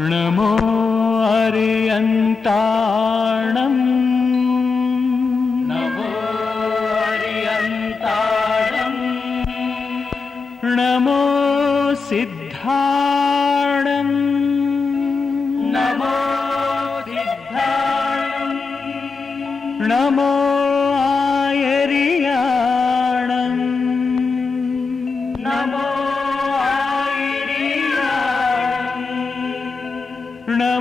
नमो अर्यन्ताणम् नमो अर्यन्ताणम् नमो सिद्धाणम् नमो सिद्धाणम् नमो आयर्याणम् नमो आयर्याणम् नमो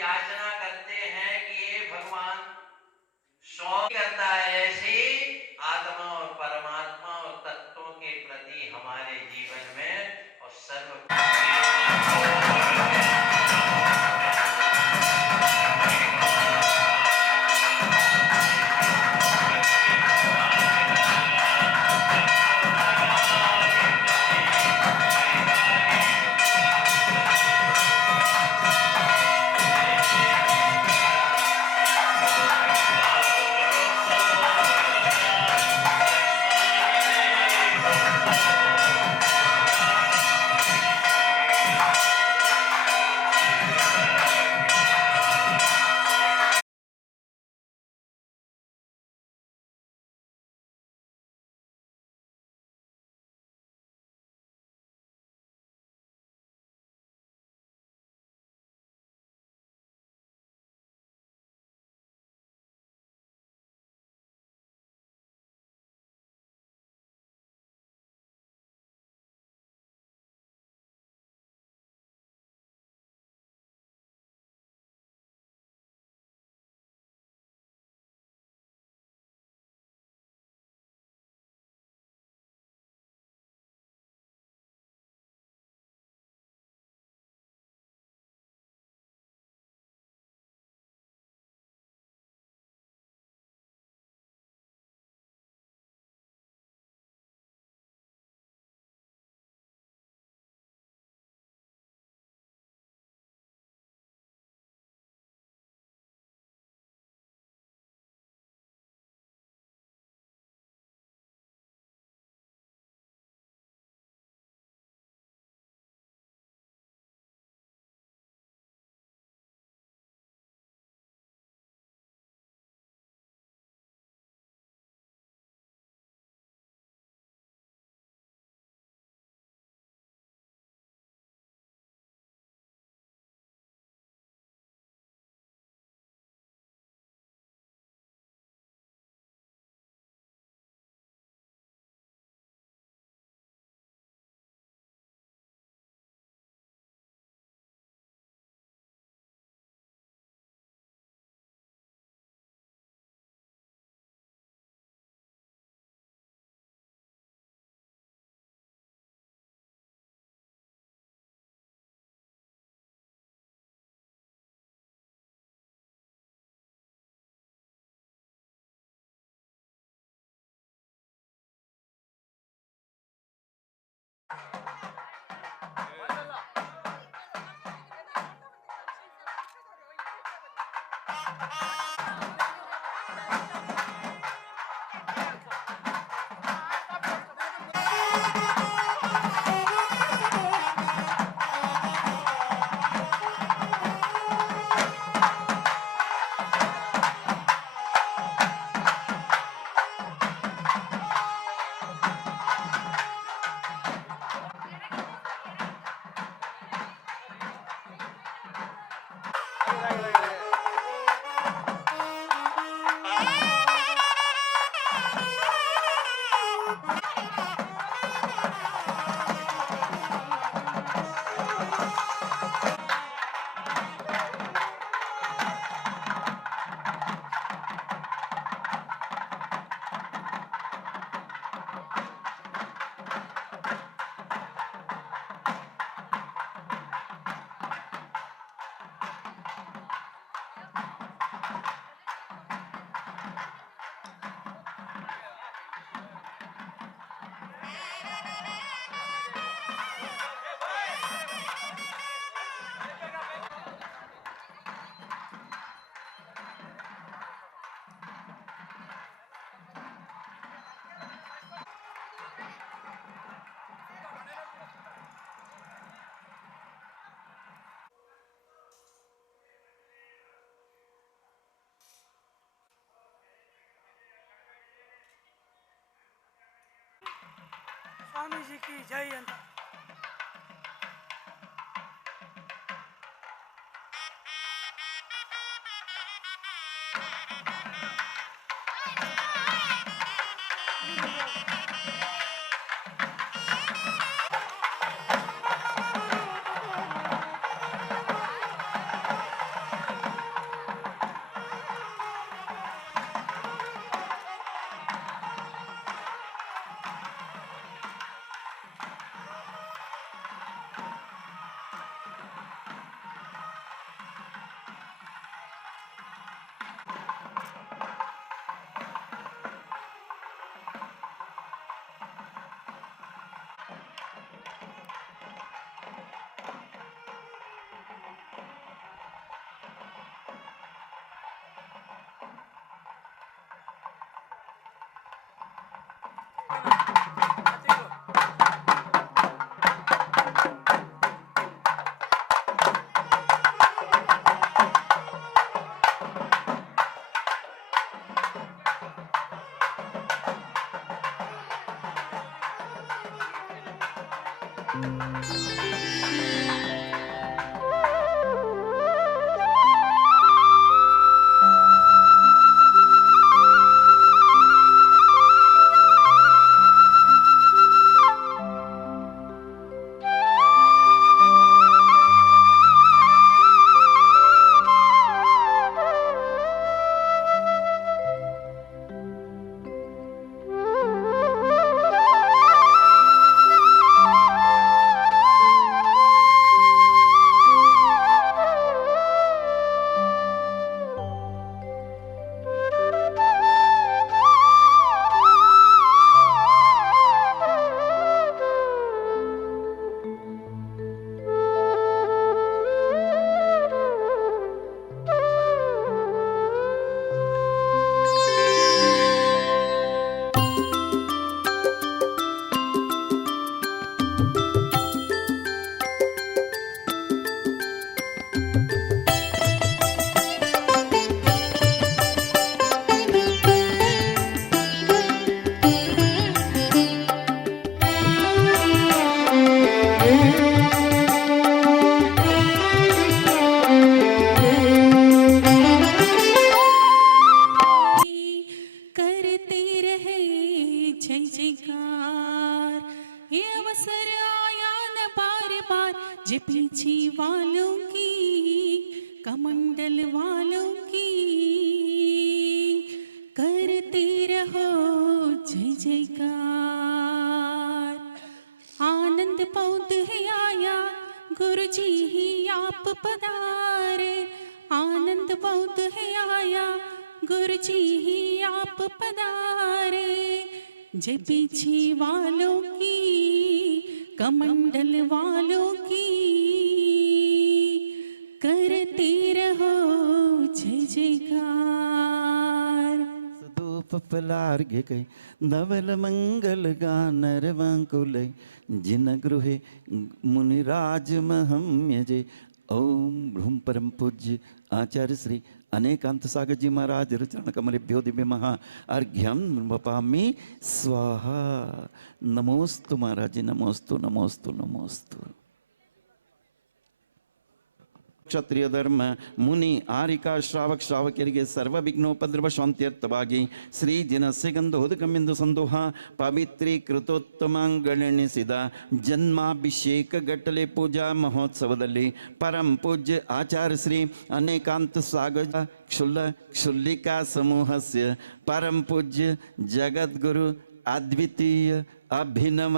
याचना करते हैं कि ये भगवान सौ करता है, ऐसे आत्मा और परमात्मा और तत्वों के प्रति हमारे जीवन में और सर्व स्वामी जी की जय अंत। वालों की करते रहो जय जयकार। आनंद पौध है आया गुरु जी ही आप पधारे। आनंद पौध है आया गुरु जी ही आप पधारे। जय पीछे वालों की कमंडल वालों की करते रहो जय जयकार। धूप फलार्घ्य कै नवल मंगल गानर वांकुलै जिन गृहे मुनिराज महम्यजे। ओम भ्रूम परम पूज्य आचार्य श्री अनेकांत सागर जी महाराज चरण कमलेभ्यो दिव्य महा अर्घ्यम वपामि स्वाहा। नमोस्तु महाराज जी, नमोस्तु नमोस्तु नमोस्तु। ಕ್ಷತ್ರಿಯ ಧರ್ಮ ಮುನಿ ಆರಿಕಾ ಶ್ರಾವಕ ಶ್ರಾವಕಿಯರಿಗೆ ಸರ್ವ ವಿಘ್ನೋಪದ್ರವ ಶಾಂತ್ಯರ್ಥವಾಗಿ ಶ್ರೀ ಜಿನಸ್ಸಿಗಂಧ ಹುದುಕಮೆಂದು ಸಂದೋಹ ಪವಿತ್ರೀಕೃತೋತ್ತಮಾಂಗಳೆಣಿಸಿದ ಜನ್ಮಾಭಿಷೇಕ ಗಟ್ಟಲೆ ಪೂಜಾ ಮಹೋತ್ಸವದಲ್ಲಿ ಪರಂ ಪೂಜ್ಯ ಆಚಾರ್ಯ ಶ್ರೀ ಅನೇಕಾಂತ ಸಾಗರ ಕ್ಷುಲ್ಲಿಕಾ ಸಮೂಹಸ್ಯ ಪರಂ ಪೂಜ್ಯ ಜಗದ್ಗುರು ಅದ್ವಿತೀಯ ಅಭಿನವ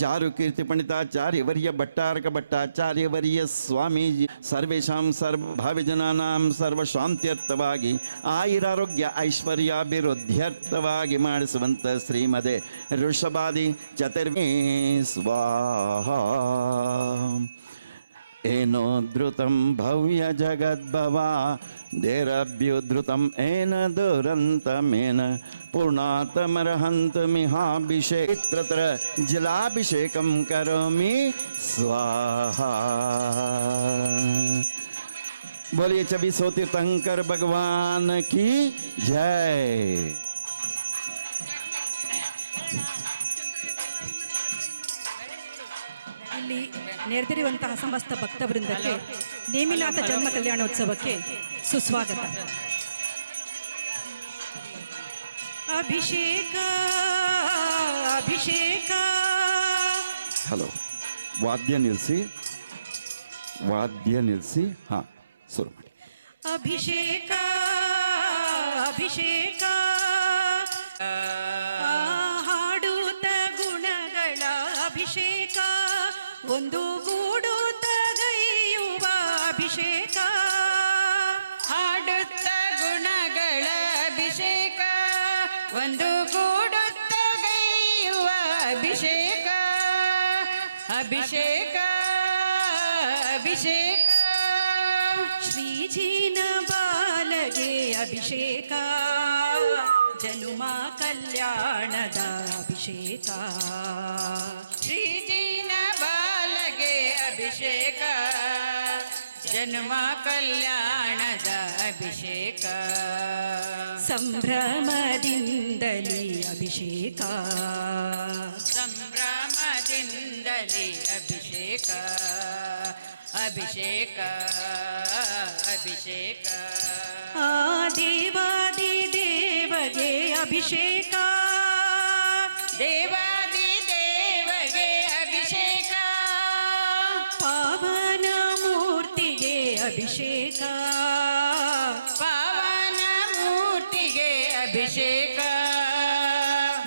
चारु कीर्ति पंडिताचार्य वर्य भट्टारक भट्टाचार्य वर्य स्वामी सर्वेशा सर्वभाविजनानां सर्व शांत्यर्थವಾಗಿ ಆಯುರಾರೋಗ್ಯ ಐಶ್ವರ್ಯಾಭಿವೃದ್ಧ್ಯರ್ಥವಾಗಿ ಮಾಡಿಸುವಂತ ಶ್ರೀಮದೆ ಋಷಭಾದಿ ಚತುರ್ಮೇ ಸ್ವಾಹಾ। ಏನೋದ್ರುತಂ ಭವ್ಯ ಜಗದ್ಭವಾ ದೇರಭ್ಯುದ್ರುತಂ ಏನ ದುರಂತಮೇನ पूर्णातमर्हन्तमिहाभिषेकत्र जलाभिषेकं करोमि स्वाहा। बोलिए चौबीसो तीर्थंकर भगवान की जय। ಇಲ್ಲಿ ನೆರೆದಿರುವಂತಹ ಸಮಸ್ತ ಭಕ್ತವೃಂದಕ್ಕೆ ನೇಮಿನಾಥ ಜನ್ಮ ಕಲ್ಯಾಣೋತ್ಸವಕ್ಕೆ ಸುಸ್ವಾಗತ। ಅಭಿಷೇಕ ಅಭಿಷೇಕ ಹಲೋ ವಾದ್ಯ ನಿಲ್ಲಿಸಿ ಹಾಂ ಶುರು ಮಾಡಿ। ಅಭಿಷೇಕ ಅಭಿಷೇಕ ಹಾಡುತ್ತ ಗುಣಗಳ ಅಭಿಷೇಕ ಒಂದು ಗೂಡುತ್ತ ಗೈಯುವ ಅಭಿಷೇಕ ಹಾಡುತ್ತ ಗುಣಗಳ ಅಭಿಷೇಕ ಒಂದು ಗೂಡುತ್ತ ಗೈಯುವ ಅಭಿಷೇಕ ಅಭಿಷೇಕ ಅಭಿಷೇಕ ಶ್ರೀಜೀನ ಬಾಲಗೆ ಅಭಿಷೇಕ ಜನುಮ ಕಲ್ಯಾಣದ ಅಭಿಷೇಕ ಶ್ರೀಜಿನ ಬಾಲಗೆ ಅಭಿಷೇಕ ಜನ್ಮ ಕಲ್ಯಾಣದ ಅಭಿಷೇಕ ಸಂಭ್ರಮದಿಂದಲೇ ಅಭಿಷೇಕ ಸಂಭ್ರಮದಿಂದಲೇ ಅಭಿಷೇಕ ಅಭಿಷೇಕ ಅಭಿಷೇಕ ಆ ದೇವಾದಿ ದೇವಗೆ ಅಭಿಷೇಕ ದೇವಾದಿ ದೇವಗೆ ಅಭಿಷೇಕ ಪಾವನ ಮೂರ್ತಿಗೆ ಅಭಿಷೇಕ ಪಾವನ ಮೂರ್ತಿಗೆ ಅಭಿಷೇಕ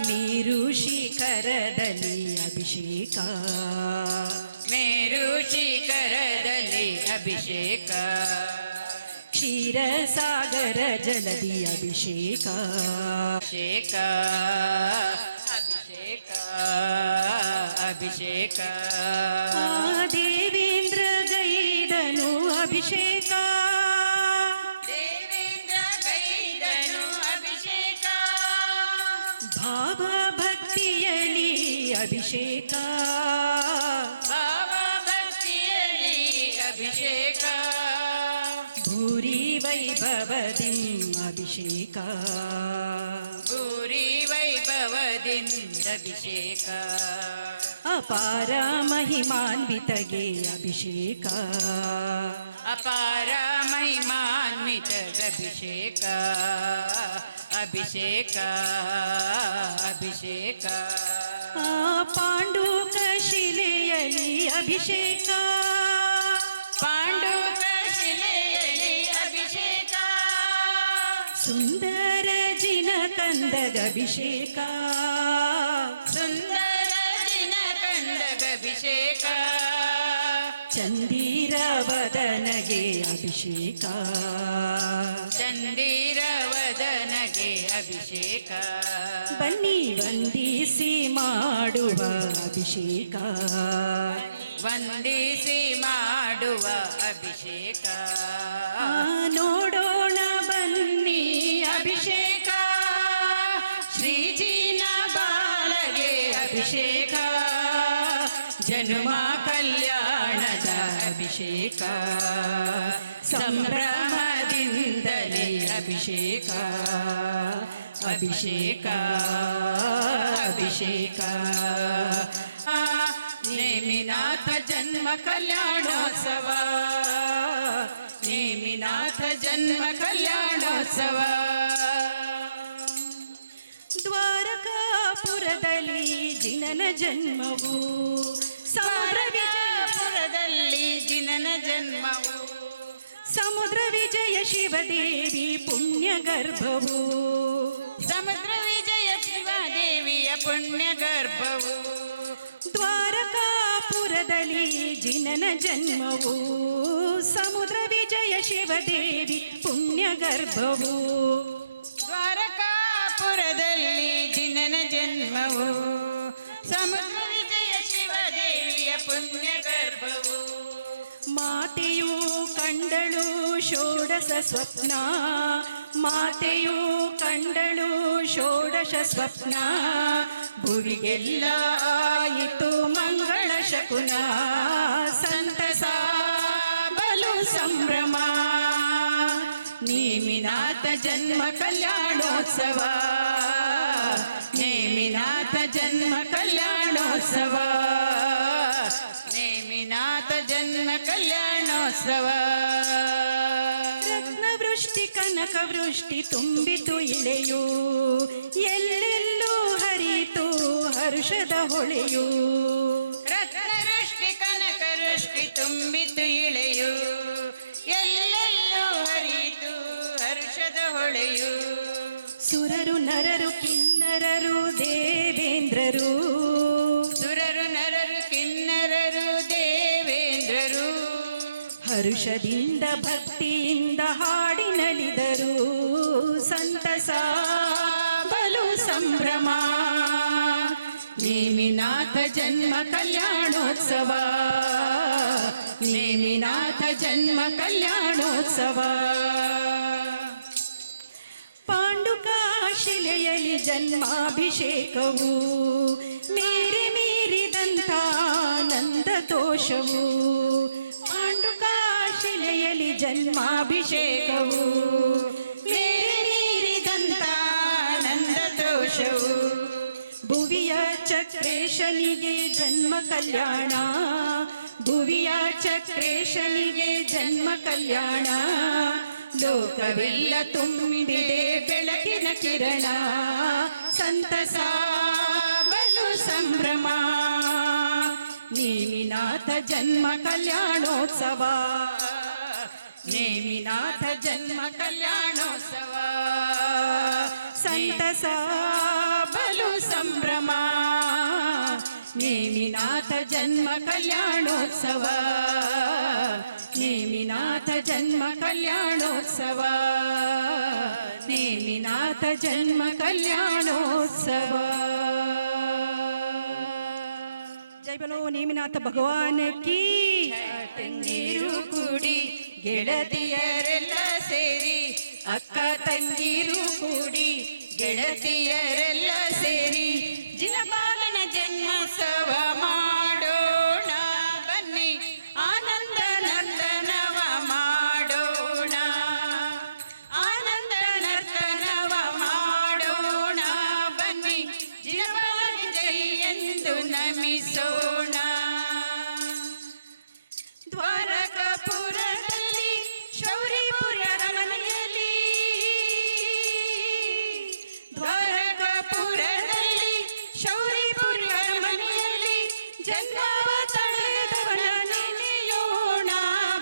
ಮೇರು ಶಿಖರದಲ್ಲಿ ಅಭಿಷೇಕ ಮೇರು ಶಿಖರದಲ್ಲಿ ಅಭಿಷೇಕ ಕ್ಷೀರಸಾಗರ ಜಲದಿ ಅಭಿಷೇಕ ಅಭಿಷೇಕ ಅಭಿಷೇಕ ಅಭಿಷೇಕ ಆ ದೇವೇಂದ್ರ ಗೈದನು ಅಭಿಷೇಕ ದೇವೇಂದ್ರ ಗೈದನು ಅಭಿಷೇಕ ಭಾವ ಭಕ್ತಿಯಲಿ ಅಭಿಷೇಕ ಭಾವ ಭಕ್ತಿಯಲ್ಲಿ ಅಭಿಷೇಕ ಭೂರಿ ವೈಭವದಿ ಅಭಿಷೇಕ ಭೂರಿ ವೈಭವದಿಂದ ಅಭಿಷೇಕ ಅಪಾರ ಮಹಿಮಾನ್ವಿತಗೆ ಅಭಿಷೇಕ ಅಪಾರ ಮಹಿಮಾನ್ವಿತ ಅಭಿಷೇಕ ಅಭಿಷೇಕ ಅಭಿಷೇಕ ಆ ಪಾಂಡುಕ ಶಿಲೆಯಲಿ ಅಭಿಷೇಕ ಪಾಂಡುಕ ಶಿಲೆಯಲ್ಲಿ ಅಭಿಷೇಕ ಸುಂದರ ಜಿನ ಕಂದಗಭಿಷೇಕ ಸುಂದರ ದಿನ ಕಂದಗಭಿಷೇಕ ಚಂದಿರ ವದನಗೆ ಅಭಿಷೇಕ ಚಂದಿರ ವದನಗೆ ಅಭಿಷೇಕ ಬನ್ನಿ ವಂದಿಸಿ ಮಾಡುವ ಅಭಿಷೇಕ ವಂದಿಸಿ ಮಾಡುವ ಅಭಿಷೇಕ ನೋಡೋಣ ಬನ್ನಿ ಅಭಿಷೇಕ ಶ್ರೀಜಿನ ಬಾಲಗೆ ಅಭಿಷೇಕ ಜನ್ಮ ಕಲ್ಯಾಣದ ಅಭಿಷೇಕ ಸಂಭ್ರಮದಿಂದಲೇ ಅಭಿಷೇಕ ಅಭಿಷೇಕ ಅಭಿಷೇಕ ನೇಮಿನಾಥ ಜನ್ಮ ಕಲ್ಯಾಣೋತ್ಸವ ನೇಮಿನಾಥ ಜನ್ಮ ಕಲ್ಯಾಣೋತ್ಸವ ದ್ವಾರಕಾಪುರದಲ್ಲಿ ಜಿನನ ಜನ್ಮವು ಸಮರ ವಿಜಯಪುರದಲ್ಲಿ ಜಿನನ ಜನ್ಮವು ಸಮುದ್ರ ವಿಜಯ ಶಿವದೇವಿ ಪುಣ್ಯ ಗರ್ಭವು ಸಮುದ್ರ ವಿಜಯ ಶಿವದೇವಿಯ ಪುಣ್ಯ ಗರ್ಭವು ದ್ವಾರಕಾಪುರದಲ್ಲಿ ಜಿನನ ಜನ್ಮವು ಸಮುದ್ರ ವಿಜಯ ಶಿವದೇವಿ ಪುಣ್ಯ ಗರ್ಭವು ದ್ವಾರಕಾಪುರದಲ್ಲಿ ಜಿನನ ಜನ್ಮವು ಸಮುದ್ರ ವಿಜಯ ಶಿವದೇವಿಯ ಪುಣ್ಯ ಗರ್ಭವು ಮಾತೆಯು ಕಂಡಳು ಷೋಡಶ ಸ್ವಪ್ನ ಮಾತೆಯು ಕಂಡಳು ಷೋಡಶ ಸ್ವಪ್ನ ಭುವಿಗೆಲ್ಲ ಆಯಿತು ಮಂಗಳ ಶಕುನ ಸಂತಸ ಬಲು ಸಂಭ್ರಮ ನೇಮಿನಾಥ ಜನ್ಮ ಕಲ್ಯಾಣೋತ್ಸವ ನೇಮಿನಾಥ ಜನ್ಮ ಕಲ್ಯಾಣೋತ್ಸವ ನೇಮಿನಾಥ ಜನ್ಮ ಕಲ್ಯಾಣೋತ್ಸವ ರತ್ನವೃಷ್ಟಿ ಕನಕ ವೃಷ್ಟಿ ತುಂಬಿತು ಇಳೆಯು ಎಲ್ಲೆಲ್ಲೂ ಹರಿತು ಹರ್ಷದ ಹೊಳೆಯು ರತ್ನವೃಷ್ಟಿ ಕನಕ ವೃಷ್ಟಿ ತುಂಬಿತು ಇಳೆಯು ಎಲ್ಲೆಲ್ಲೂ ಹರಿತು ಹರ್ಷದ ಹೊಳೆಯು ಸುರರು ನರರು ಕಿನ್ನರರು ದೇವೇಂದ್ರರು ಸುರರು ನರರು ಕಿನ್ನರರು ದೇವೇಂದ್ರರು ಹರುಷದಿಂದ ಭಕ್ತಿಯಿಂದ ಹಾಡಿನಲಿದರು ಸಂತಸ ಬಲು ಸಂಭ್ರಮ ನೇಮಿನಾಥ ಜನ್ಮ ಕಲ್ಯಾಣೋತ್ಸವ ನೇಮಿನಾಥ ಜನ್ಮ ಕಲ್ಯಾಣೋತ್ಸವ ಪಾಂಡುಕಾಶಿಲೆಯಲ್ಲಿ ಜನ್ಮಾಭಿಷೇಕವು ಮೇರೆ ಮೀರಿದಂಥ ನಂದ ತೋಷವು ಪಾಂಡುಕಾಶಿಲೆಯಲ್ಲಿ ಜನ್ಮಾಭಿಷೇಕವು ಮೇರೆ ಮೀರಿದಂಥ ನಂದ ತೋಷವು ಭುವಿಯ ಚಕ್ರೇಶನಿಗೆ ಜನ್ಮ ಕಲ್ಯಾಣ ಭುವಿಯ ಚಕ್ರೇಶನಿಗೆ ಜನ್ಮ ಕಲ್ಯಾಣ ಲೋಕವೆಲ್ಲ ತುಂಬಿದೆ ಬೆಳಕಿನ ಕಿರಣ ಸಂತಸ ಬಲು ಸಂಭ್ರಮ ನೇಮಿನಾಥ ಜನ್ಮ ಕಲ್ಯಾಣೋತ್ಸವ ನೇಮಿನಾಥ ಜನ್ಮ ಕಲ್ಯಾಣೋತ್ಸವ ಸಂತಸ ಬಲು ಸಂಭ್ರಮ ನೇಮಿನಾಥ ಜನ್ಮ ಕಲ್ಯಾಣೋತ್ಸವ ನೇಮಿನಾಥ ಜನ್ಮ ಕಲ್ಯಾಣೋತ್ಸವ ನೇಮಿನಾಥ ಜನ್ಮ ಕಲ್ಯಾಣೋತ್ಸವ ಜೈ ಬಲೋ ನೇಮಿನಾಥ ಭಗವಾನ್ ಕೀ ತಂಗಿರು ಕೂಡಿ ಗೆಳತಿಯರೆಲ್ಲ ಸೇರಿ ಅಕ್ಕ ತಂಗಿರು ಕೂಡಿ ಗೆಳತಿಯರೆಲ್ಲ ಸೇರಿ ಜಿನಪಾಲನ ಜನ್ಮೋತ್ಸವ ಮಾಡೋಣ ಬನ್ನಿ ಆನಂದ ನರ್ತನವ ಮಾಡೋಣ ಆನಂದ ನರ್ತನವ ಮಾಡೋಣ ಬನ್ನಿ ಜಿನಪಾಲ ಜೈ ಎಂದು ನಮಿಸೋಣ ದ್ವಾರಕಾಪುರದಲ್ಲಿ ಶೌರಿಪುರ ಅರಮನೆಯಲ್ಲಿ ದ್ವಾರಕಾಪುರದಲ್ಲಿ ಶೌರಿಪುರ ಅರಮನೆಯಲ್ಲಿ ಜನ್ಮವ ತಳೆದವನ ನೆನೆಯೋಣ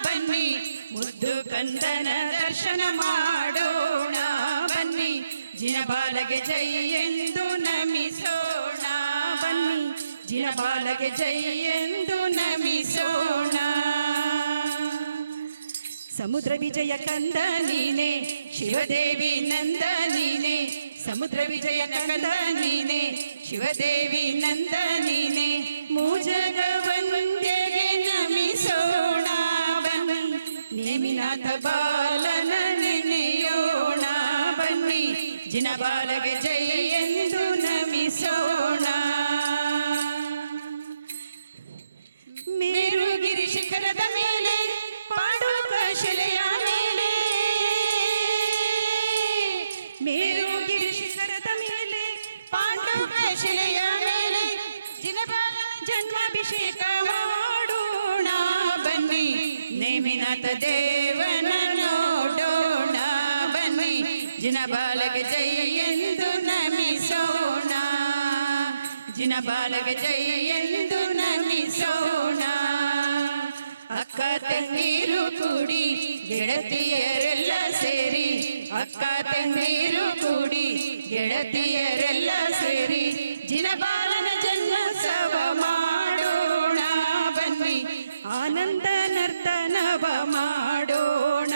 ಬನ್ನಿ ಮುದ್ದು ಕಂದನ ದರ್ಶನ ಮಾಡೋಣ ಜಿನಬಾಲಗೆ ಜೈ ಎಂದು ನಮಿಸೋಣ ಬನ್ನಿ ಜಿನಬಾಲಗೆ ಜೈ ಎಂದು ನಮಿಸೋಣ ಸಮುದ್ರ ವಿಜಯ ಕಂದ ನೀನೆ ಶಿವದೇವಿ ನಂದ ನೀನೆ ಸಮುದ್ರ ವಿಜಯ ಕಂದ ನೀನೆ ಶಿವದೇವಿ ನಂದ ನೀನೆ ಮೂಜಗ ವಂದ್ಯಗೆ ನಮಿಸೋಣ ಬನ್ನಿ ನೇಮಿನಾಥ ಬಾಲನ ನೆನೆಯೋಣ ಬನ್ನಿ ಜಿನಬಾಲಗೆ ಜೈ ಎಂದು ನಮಿಸೋಣ ಮೇರುಗಿರಿ ಶಿಖರದ ಮೇಲೆ ಪಾಂಡುಕ ಶಿಲೆಯ ಮೇಲೆ ಮೇರುಗಿರಿ ಶಿಖರದ ಮೇಲೆ ಪಾಂಡುಕ ಶಿಲೆಯ ಮೇಲೆ ಜನ್ಮಾಭಿಷೇಕ ಮಾಡೋಣ ಬನ್ನಿ ನೇಮಿನಾಥ ದೇವನ ನೋಡೋಣ ಬನ್ನಿ ಜಿನಬಾಲಗೆ ಜೈ ಎಂದು ನಮಿಸೋಣ ಜಿನಬಾಲಗೆ ಜೈ ಎಂದು ನಮಿಸೋಣ ಅಕ್ಕ ತಂಗೀರು ಕೂಡಿ ಗೆಳತಿಯರೆಲ್ಲ ಸೇರಿ ಅಕ್ಕ ತಂಗೀರು ಕೂಡಿ ಗೆಳತಿಯರೆಲ್ಲ ಸೇರಿ ಜಿನಬಾಲನ ಜನ್ಮೋತ್ಸವ ಮಾಡೋಣ ಬನ್ನಿ ಆನಂದ ನರ್ತನವ ಮಾಡೋಣ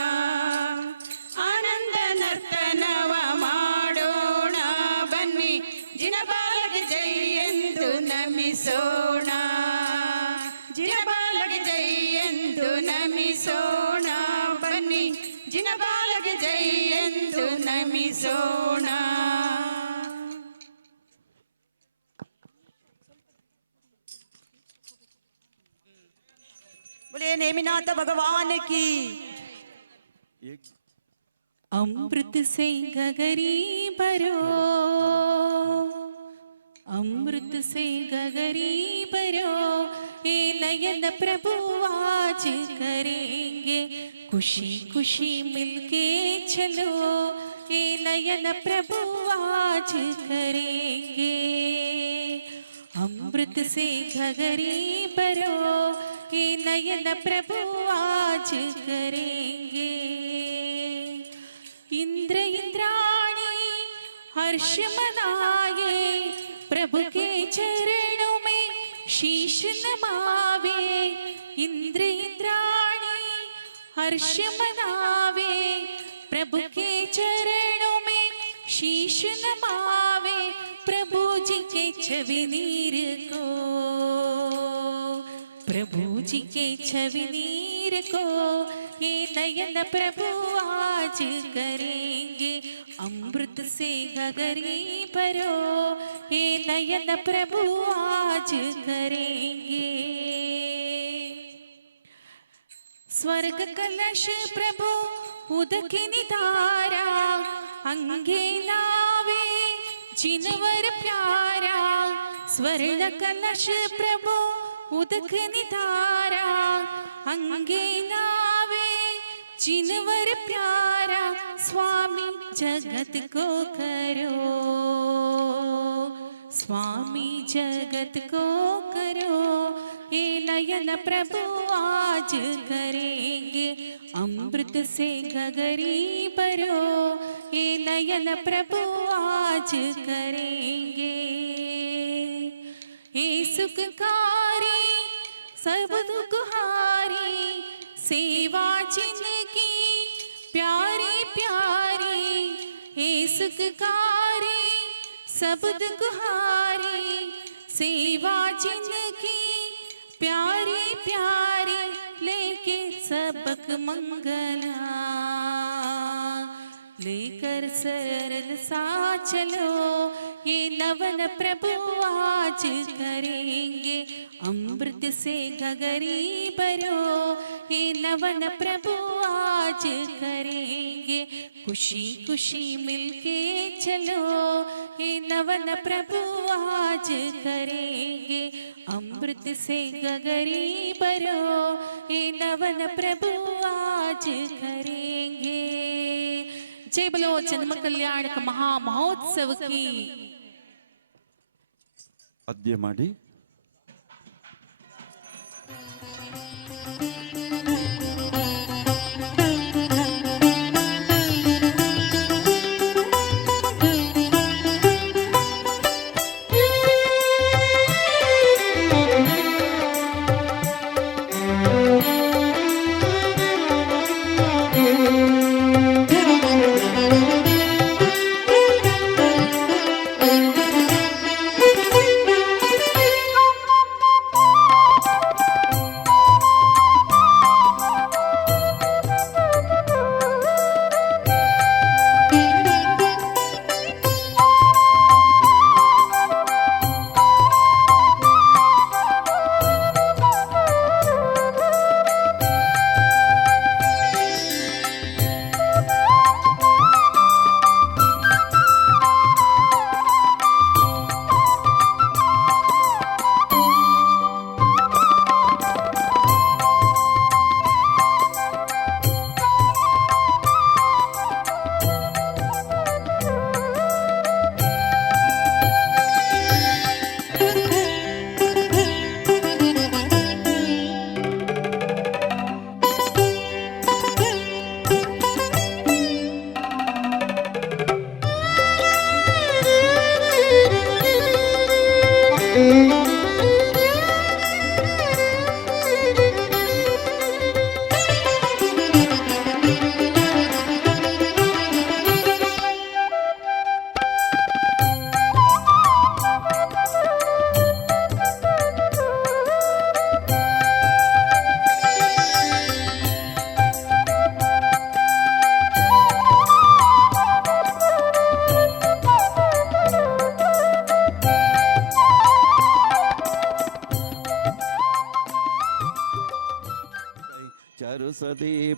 ಆನಂದ ನರ್ತನವ ಮಾಡೋಣ ಬನ್ನಿ ಜಿನಬಾಲಗೆ ಜೈ ಎಂದು ನಮಿಸೋಣ ಜಿನಬಾಲಗೆ ಜೈ ಎಂದು ನಮಿಸೋಣ ಬನ್ನಿ ಜಿನಬಾಲಗೆ ಜೈ ಎಂದು ನಮಿಸೋಣ बोले नेमिनाथ भगवान की अमृत से गगरी भरो अमृत से गगरी भरो ये नयन प्रभु आज करेंगे खुशी खुशी मिलके चलो ये नयन प्रभु आज करेंगे अमृत से गगरी भरो ये नयन प्रभु आज करेंगे इंद्र इंद्राणी हर्ष मनाए प्रभु के चरणों में शीश नमावे इंद्र इंद्राणी हर्ष मनावे प्रभु के चरणों में शीश नमावे प्रभु जी के छवि नीर को प्रभु जी के छवि नीर को ये नयन प्रभु आज करेंगे अमृत से गगरी भरो ये नयन प्रभु आज करेंगे स्वर्ग कलश प्रभु उदकिनी धारा अंगे नावे जिनवर प्यारा स्वर्ण कलश प्रभु उदकिनी धारा अंगे नावे जिनवर प्यारा स्वामी जगत को करो स्वामी जगत को करो ये नयन प्रभु आज करेंगे अमृत से गगरी भरो ये नयन प्रभु आज करेंगे ये सुखकारी सब दुखहारी सेवा जिनकी प्यारी प्यारी हे सुखकारी सब दुखहारी सेवा जिनकी प्यारी प्यारी लेके सबक मंगला लेकर सरल सा चलो ये नवन प्रभु आज करेंगे अमृत से गगरी भरो ये नवन प्रभु आज करेंगे खुशी खुशी मिलके चलो ये नवन प्रभु आज करेंगे अमृत से गगरी भरो ये नवन प्रभु आज करेंगे जय बोलो जन्म कल्याण का महामहोत्सव की ಪದ್ಯ ಮಾಡಿ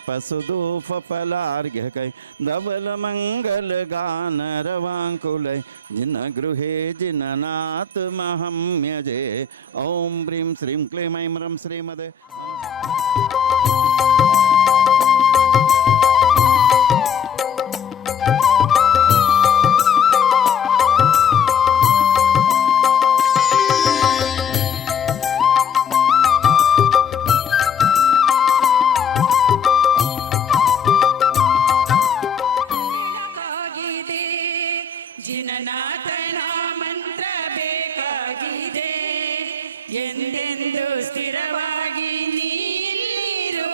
पशुदूफ फलार्घ्य कै धवल मंगल गान रवांकुलै जिन गृहे जिननाथ महम्यजे ओम ब्रीं श्रीं क्लीं ऐं रं श्रीमदे ಬೇಕಾಗಿದೆ ಜಿನನಾಥನ ಮಂತ್ರ ಬೇಕಾಗಿದೆ ಎಂದೆಂದು ಸ್ಥಿರವಾಗಿ ನೀರು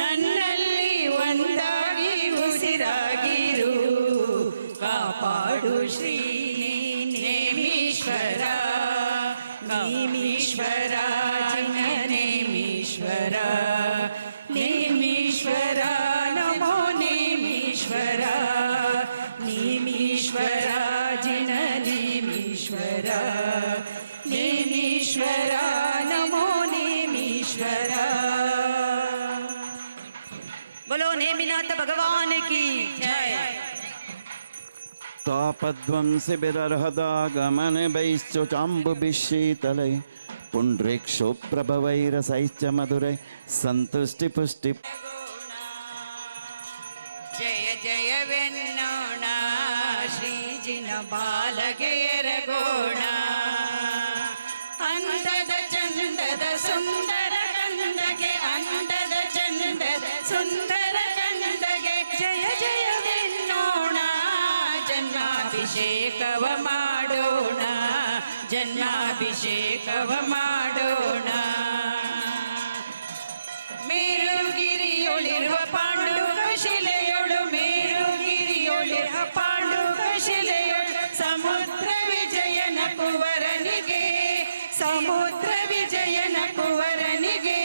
ನನ್ನಲ್ಲಿ ಒಂದಾಗಿ ಉಸಿರಾಗಿರು ಕಾಪಾಡು ಶ್ರೀ ನೇಮೀಶ್ವರ ನೇಮೀಶ್ವರ ಜಿನ ನೇಮೀಶ್ವರ ನೇಮೀಶ್ವರ ನಮೋ ನೇಮೀಶ್ವರ ನೇಮೀಶ್ವರ ಜಿನ ನೇಮೀಶ್ವರ ನೇಮೀಶ್ವರ ನಮೋ ನೇಮೀಶ್ವರ बोलो नेमिनाथ भगवान की जय तापध्वंसि विरर्हदागमन वैश्चु चाम्बुभिशीतलै पुण्ड्रेक्षो प्रभवैरसैश्च मधुरै सन्तुष्टिपुष्टि जय जय वेन्नोण ಶ್ರೀಜಿನ ಬಾಲಗೆಯರಗೋಣ ಅಂದದ ಚಂದದ ಸುಂದರ ಕಂದಗೆ ಅಂದದ ಚಂದದ ಸುಂದರ ಕಂದಗೆ ಜಯ ಜಯವೆನ್ನೋಣ ಜನ್ಮಾಭಿಷೇಕವ ಮಾಡೋಣ ಜನ್ಮಾಭಿಷೇಕವ ಮಾಡೋಣ ಮೇರುಗಿರಿಯೊಳಿರುವ ಪಾಂಡುಕ ಶಿಲೆಯೊಳು ಮೇರುಗಿರಿಯೊಳಿರುವ ಪಾಂಡುಕ ಶಿಲೆಯೊಳು ಸಮುದ್ರ ವಿಜಯನ ಕುವರನಿಗೆ ಸಮುದ್ರ ವಿಜಯನ ಕುವರನಿಗೆ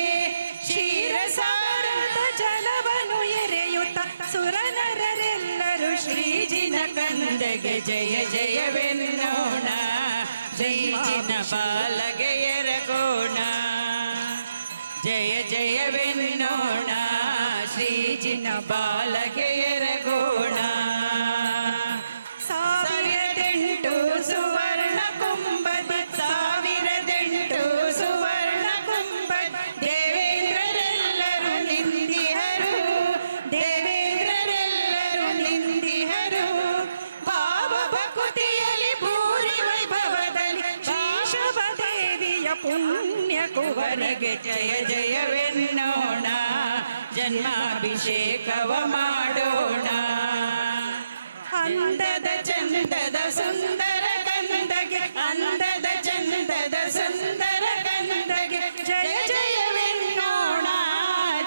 ಕ್ಷೀರಸಾರದ ಜಲವನ್ನು ಎರೆಯುತ್ತ ಸುರನರರೆಲ್ಲರೂ ಶ್ರೀಜಿನ ಕಂದಗೆ ಜಯ ಜಯವೆನ್ನೋಣ ಶ್ರೀಜಿನ ಬಾಲಗೆಯರಗೋಣ ಜಯ ಜಯವೆನ್ನೋಣ ಶ್ರೀಜಿನ ಬಾಲಗೆಯರಗೋಣ ಸಾವಿರದೆಂಟು ಸುವರ್ಣ ಕುಂಭದ ಸಾವಿರದೆಂಟು ಸುವರ್ಣ ಕುಂಭದ ದೇವೇಂದ್ರರೆಲ್ಲರೂ ನಿಂದಿಹರು ದೇವೇಂದ್ರರೆಲ್ಲರೂ ನಿಂದಿಹರು ಭಾವ ಭಕುತಿಯಲ್ಲಿ ಭೂರಿ ವೈಭವದಲ್ಲಿ ಶ್ರೀಶವ ದೇವಿಯ ಪುಣ್ಯ ಕುವರಿಗೆ ಜಯ ಜಯವೆನ್ನೋಣ ಜನ್ಮಾಭಿಷೇಕವ ಮಾಡೋಣ ಅಂದದ ಚಂದದ ಸುಂದರ ಕಂದಗೆ ಅಂದದ ಚಂದದ ಸುಂದರ ಕಂದಗೆ ಜಯ ಜಯವೆನ್ನೋಣ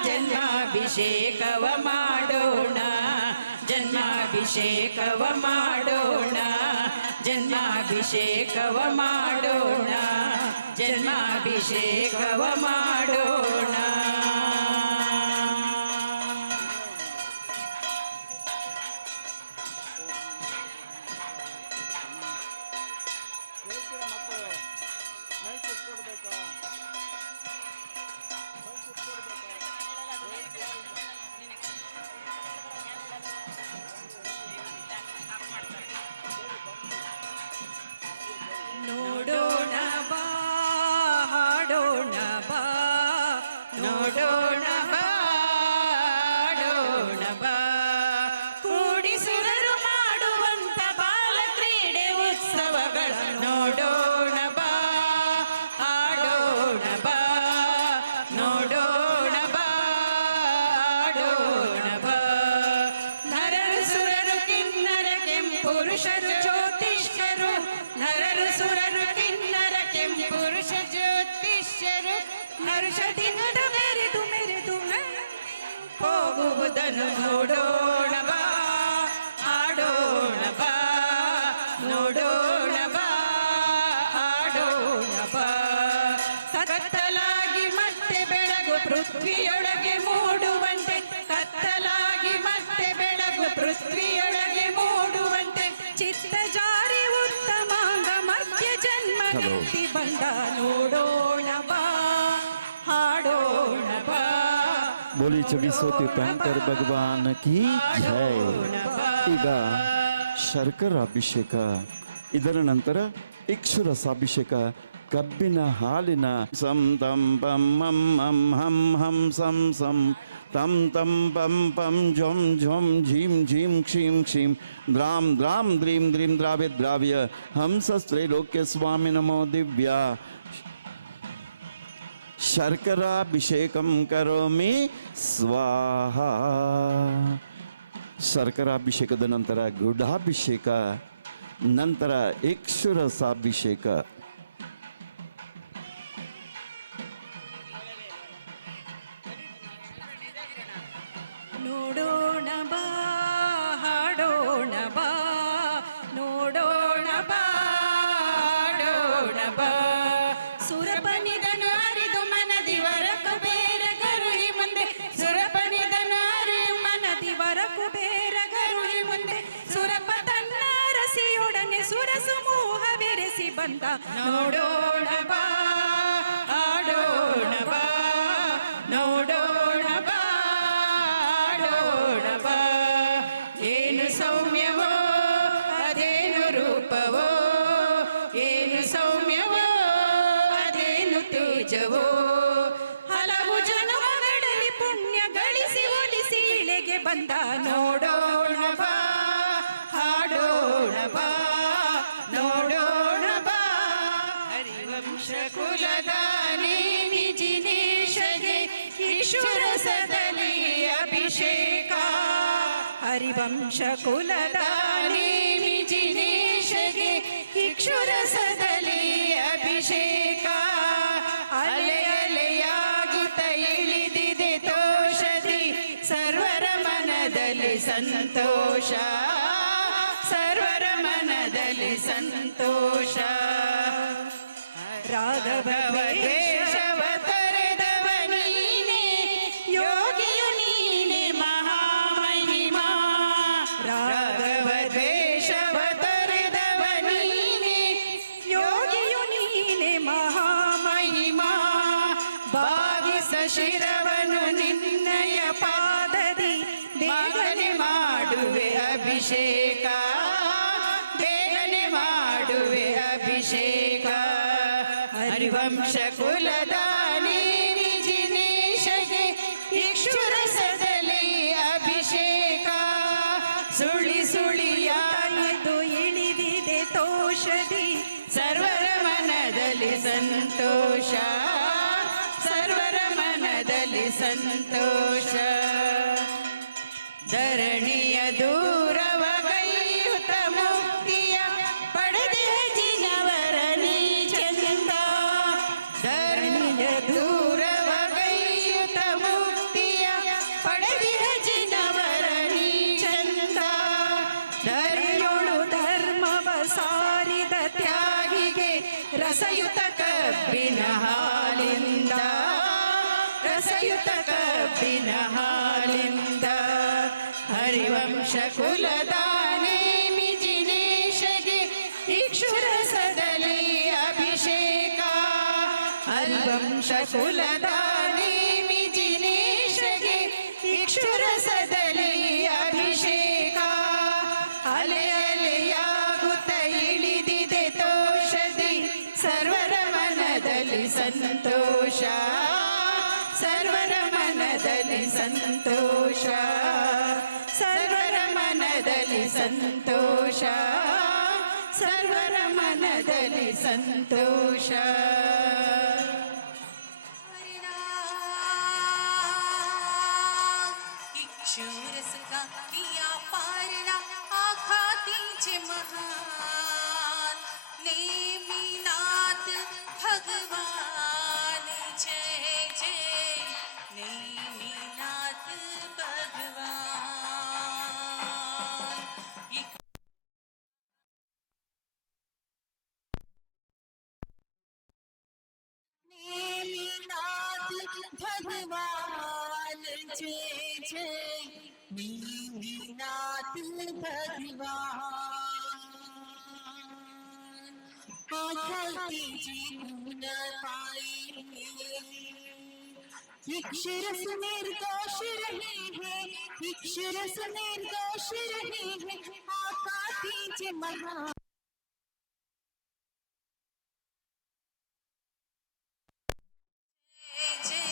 ಜನ್ಮಾಭಿಷೇಕವ ಮಾಡೋಣ ಜನ್ಮಾಭಿಷೇಕವ ಮಾಡೋಣ ಜನ್ಮಾಭಿಷೇಕವ ಮಾಡೋಣ ಜನ್ಮಾಭಿಷೇಕವ ಮಾಡೋಣ ನೋಡೋಣ ಬಾ ಹಾಡೋಣ ಬಾ ನೋಡೋಣ ಬಾ ಹಾಡೋಣ ಬಾ ಕೂಡಿಸುರರು ಮಾಡುವಂತ ಬಾಲ ಕ್ರೀಡೆ ಉತ್ಸವಗಳ ನೋಡೋಣ ಬಾ ಹಾಡೋಣ ಬಾ ನೋಡೋಣ ಬಾ ಹಾಡೋಣ ಬಾ ನರರು ಸುರರು ಕಿನ್ನರ ಕೆಂಪುರುಷರು ಜ್ಯೋತಿಷ್ಕರು ನರರು ಸುರರು ಕಿನ್ನರ ಕೆಂಪುರುಷ ಜ್ಯೋತಿಷ್ಯರು ಹರ್ಷದಿಂದ ಮೆರೆದು ಮೆರೆದು ಹೋಗುವುದನ್ನು ನೋಡೋಣ ಬಾ ಹಾಡೋಣ ಬಾ ನೋಡೋಣ ಬಾ ಹಾಡೋಣ ಬಾ ಕತ್ತಲಾಗಿ ಮತ್ತೆ ಬೆಳಗು ಪೃಥ್ವಿಯೊಳಗೆ ಮೂಡುವಂತೆ ಕತ್ತಲಾಗಿ ಮತ್ತೆ ಬೆಳಗು ಪೃಥ್ವಿಯೊಳಗೆ ಮೂಡುವಂತೆ ಚಿತ್ತ ಜಾರಿ ಉತ್ತಮಾಂಗ ಮಧ್ಯ ಜನ್ಮ ನೆತ್ತಿ ಬಂದ ನೋಡೋಣ ಬಾ ಹಾಡೋಣ ಬಾ बोली ಪಂಚವಿಂಶ ತೀರ್ಥಂಕರ ಭಗವಾನ್ ಕಿ ಜೈ. ಈಗ ಶರ್ಕರಾಭಿಷೇಕ, ಇದರ ನಂತರ ಇಕ್ಷುರಸಾಭಿಷೇಕ, ಕಬ್ಬಿನ ಹಾಲಿನ ಸಂ ತಂ ಪಂ ಮಂ ಹಂ ಹಂ ಹಂ ಸಂ ಸಂ ತಂ ತಂ ಪಂ ಪಂ ಝಂ ಝಂ ಝೀಂ ಝೀಂ ಕ್ಷೀಂ ಕ್ಷೀಂ ದ್ರಾಂ ದ್ರಾಂ ದ್ರೀಂ ದ್ರೀಂ ದ್ರಾವ್ಯ ದ್ರಾವ್ಯ ಹಂಸಸ್ತ್ರೈಲೋಕ್ಯ ಸ್ವಾಮಿ ನಮೋ ದಿವ್ಯ. ಶರ್ಕರಾಭಿಷೇಕಂ ಕರೋಮಿ ಸ್ವಾಹ. ಶರ್ಕರಾಭಿಷೇಕದ ನಂತರ ಗುಡಾಭಿಷೇಕ, ನಂತರ ಇಕ್ಷುರಸಾಭಿಷೇಕ. ನೋಡೋಣ ಬಾ ಹಾಡೋಣ ಬಾ, ನೋಡೋಣ ಬಾ ಹಾಡೋಣ ಬಾ. ಸುರಪನಿದನು ಅರಿದು ಮನದಿವರ ಕುಬೇರ ಗರುಹಿ ಮುಂದೆ, ಸುರಪನಿದನು ಅರಿದು ಮನದಿವರ ಕುಬೇರ ಗರುಹಿ ಮುಂದೆ. ಸುರಪ ತನ್ನ ರಸಿಯೊಡನೆ ಸುರಸಮೂಹ ಬೆರೆಸಿ ಬಂದ. ನೋಡೋಣ ಬಾ ಹಾಡೋಣ ಬಾ, ನೋಡೋಣ ಬಾ ಹಾಡೋಣ ಬಾ. ಏನು ಸೌಮ್ಯವೋ ಅದೇನು ರೂಪವೋ, ಏನು ಸೌಮ್ಯವೋ ಅದೇನು ತೇಜವೋ. ಹಲವು ಜನ್ಮಗಳಲ್ಲಿ ಪುಣ್ಯ ಗಳಿಸಿ ಒಲಿಸಿ ಇಳೆಗೆ ಬಂದ. ನೋಡೋಣ ಬಾ ಹಾಡೋಣ ಬಾ, ನೋಡೋಣ ಬಾ. ಹರಿವಂಶ ಕುಲದ ನೇಮಿ ಜಿನೇಶಗೆ ಈಶ್ವರ ಸದಲಿ ಅಭಿಷೇಕ. ಹರಿವಂಶ ಕುಲದ ನೇಮಿ ಜಿನೇಶಗೆ ಇಕ್ಷುರ ಸದಲಿ ಅಭಿಷೇಕ. ಅಲೆ ಅಲೆಯಾಗುತ್ತ ಇಳಿದಿದೆ ತೋಷದಿ, ಸರ್ವರ ಮನದಲ್ಲಿ ಸಂತೋಷ, ಸರ್ವರ ಮನದಲ್ಲಿ ಸಂತೋಷ. ರಾಘವ ದ್ವೇಷವ ತೊರೆದವ ನೀನೆ, ಯೋಗಿಯು ನೀನೆ ಮಹಾಮಹಿಮಾ. ರಾಘವ ದ್ವೇಷವ ತೊರೆದವ ನೀನೆ, ಯೋಗಿಯು ನೀನೆ ಮಹಾಮಹಿಮಾ. ಭಾಗಿಸ ಶಿರವನು ನಿನ್ನಯ ಪಾದದಿ, ಬೇಗನೆ ಮಾಡುವೆ ಅಭಿಷೇಕ, ಬೇಗನೆ ಮಾಡುವೆ ಅಭಿಷೇಕ. ಹರಿವಂಶ ಕುಲದ ನೇಮಿ ಜಿನೇಶಗೆ ಇಕ್ಷುರ ಸದಲಿ ಅಭಿಷೇಕ. ಸುಳಿ ಸುಳಿಯಾಯಿತು ಇಳಿದಿದೆ ತೋಷದಿ, ಸರ್ವರ ಮನದಲ್ಲಿ ಸಂತೋಷ, ಸರ್ವರ ಮನದಲ್ಲಿ ಸಂತೋಷ. ಧರಣಿಯ ದೂರವ ಗೈಯುತ ಮುಕ್ತಿಯ ಪಡೆದೆ ಜಿನವರ ನೀ ಚಂದ. ಧರಣಿಯ ದೂರವ ಗೈಯುತ ಮುಕ್ತಿಯ ಪಡೆದೆ ಜಿನವರ ನೀ ಚಂದ. ಧರೆಯೊಳು ಧರ್ಮವ ಸಾರಿದ ತ್ಯಾಗಿಗೆ ರಸಯುತ ಕಬ್ಬಿನ ಹಾಲಿಂದ, ರಸಯುತ ಕಬ್ಬಿನ ಹಾಲಿಂದ. ಹರಿವಂಶ ಕುಲದ ನೇಮಿ ಜಿನೇಶಗೆ ಇಕ್ಷುರ ಸದಲಿ ಅಭಿಷೇಕ. ಹರಿವಂಶ ಕುಲದ ನೇಮಿ ಜಿನೇಶಗೆ ಇಕ್ಷುರ ಸದಲಿ ಅಭಿಷೇಕ. ಅಲೆ ಅಲೆಯಾಗುತ್ತ ಇಳಿದಿದೆ ತೋಷದಿ, ಸರ್ವರ ಮನದಲ್ಲಿ ಸಂತೋಷ, ಸರ್ವರ ಮನದಲ್ಲಿ ಸಂತೋಷ, ಸರ್ವರ ಮನದಲ್ಲಿ ಸಂತೋಷ, ಸರ್ವರ ಮನದಲ್ಲಿ ಸಂತೋಷ. इक्षुरस का किया पारणा आखा तीजे महान. नेमिनाथ भगवान जय जय, नेमिनाथ भगवान. नेमिनाथ भगवान जय जय, नेमिनाथ भगवान. आखा तीजे गुण पाए, इक्षुरस निर्दोष रहे हैं, इक्षुरस निर्दोष रहे हैं, आका दीजिए महा। जय जय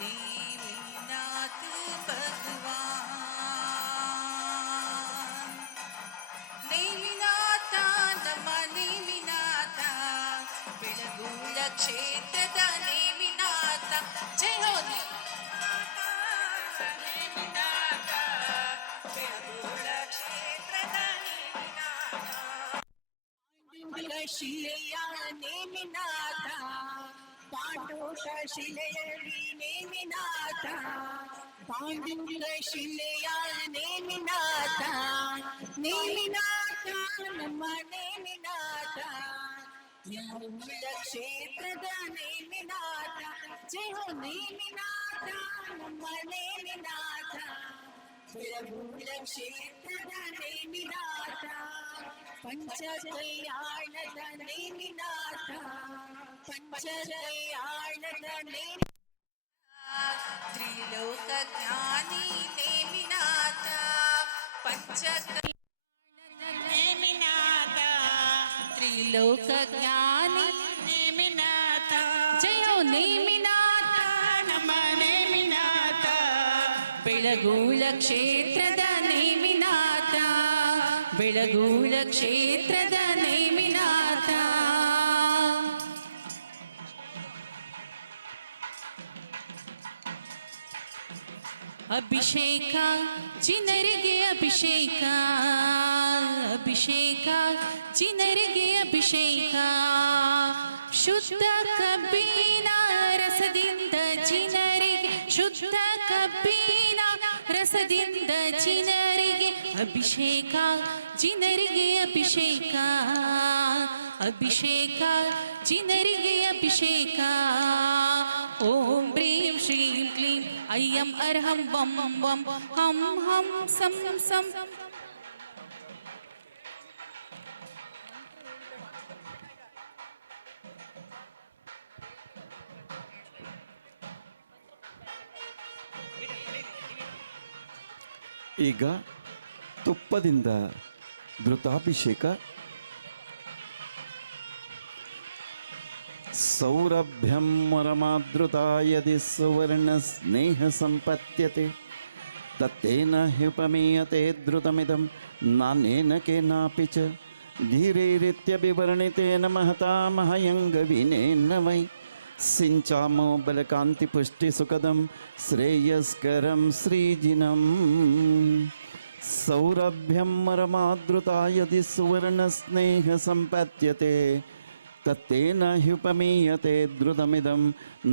नेमिनाथ भगवान। ನೇಮಿನಾಥ ನಮ್ಮ ನೇಮಿನಾಥ ಬೆಳಗುಳ ಕ್ಷೇತ್ರದ ನೇಮಿನಾಥ ಜಯ ಹೋ ನೇಮಿನಾಥ ಬೆಳಗುಳ ಕ್ಷೇತ್ರದ ನೇಮಿನಾಥ ಶಿಲೆಯ ನೇಮಿನಾಥ ಪಾಂಡುಕ ಶಿಲೆಯಲ್ಲಿ ನೇಮಿನಾಥ ಪಾಂಡುಕ ಶಿಲೆಯ ನೇಮಿನಾಥ ನೇಮಿನಾಥ ನಮ್ಮ ನೇಮಿನಾಥ ನೇಮಿಲ ಕ್ಷೇತ್ರದ ನೇಮಿನಾಥ ಜಯ ಹೋ ನೇಮಿನಾಥ ನಮ್ಮ ನೇಮಿನಾಥ ಬೆಳಗುಳ ಕ್ಷೇತ್ರದ ನೇಮಿನಾಥ ಪಂಚಕೈಯಾಳದ ನೇಮಿನಾಥ ಪಂಚಕೈಯಾಳದ ತ್ರಿಲೋಕ ಜ್ಞಾನಿ ನೇಮಿನಾಥ ನೇಮಿನಾಥ ತ್ರಿಲೋಕ ಜ್ಞಾನಿ ನೇಮಿನಾಥ ಜಯ ಹೋ ನೇಮಿನಾಥ ನಮ್ಮ ನೇಮಿನಾಥ ಬೆಳಗುಳ ಕ್ಷೇತ್ರದ ನೇಮಿನಾಥ ಬೆಳಗುಳ ಕ್ಷೇತ್ರದ ನೇಮಿನಾಥ ಅಭಿಷೇಕ ಚಿನ್ನರಿಗೆ ಅಭಿಷೇಕ ಅಭಿಷೇಕ ಚಿನ್ನರಿಗೆ ಅಭಿಷೇಕ ಶುದ್ಧ ಕಬ್ಬಿನ ರಸದಿಂದ ಚಿನ್ನರಿಗೆ ಶುದ್ಧ ಕಬ್ಬಿನ ರಸದಿಂದ ಚಿನ್ನರಿಗೆ ಅಭಿಷೇಕ ಚಿನ್ನರಿಗೆ ಅಭಿಷೇಕ ಅಭಿಷೇಕ ಚಿನ್ನರಿಗೆ ಅಭಿಷೇಕ ಓಂ ಪ್ರೀಂ ಶ್ರೀಂ ಕ್ಲೀಂ ಐಯಂ ಅರ್ಹಂ ವಂ ವಂ ಹಂ ಹಂ ಸಂ ಸಂ ಈಗ ತುಪ್ಪದಿಂದ ಧೃತಾಭಿಷೇಕ. ಸೌರಭ್ಯಂ ವರಮಾದೃತಾ ಯದಿ ಸುವರ್ಣ ಸ್ನೇಹ ಸಂಪತ್ಯತೆ ತತ್ತೇನ ಹ್ಯುಪಮೀಯತೆ ಧೃತಮಿದಂ ನಾನೇನ ಕೇನಾಪಿ ಚ ಧೀರೈರಿತ್ಯಭಿವರ್ಣಿತೇನ ಮಹತಾ ಮಹಯಂಗವಿನೇನ ವೈ ಸಿಂಚಾಮೋ ಬಲಕಾಂತಿಪುಷ್ಟಿಸುಖದಂ ಶ್ರೇಯಸ್ಕರಂ ಶ್ರೀಜಿನಂ. ಸೌರಭ್ಯಂ ವರಮಾದೃತಾ ಯದಿ ಸುವರ್ಣ ಸ್ನೇಹ ಸಂಪತ್ಯತೆ ತತ್ತೇನ ಹ್ಯುಪಮೀಯತೆ ಧೃತಮಿದಂ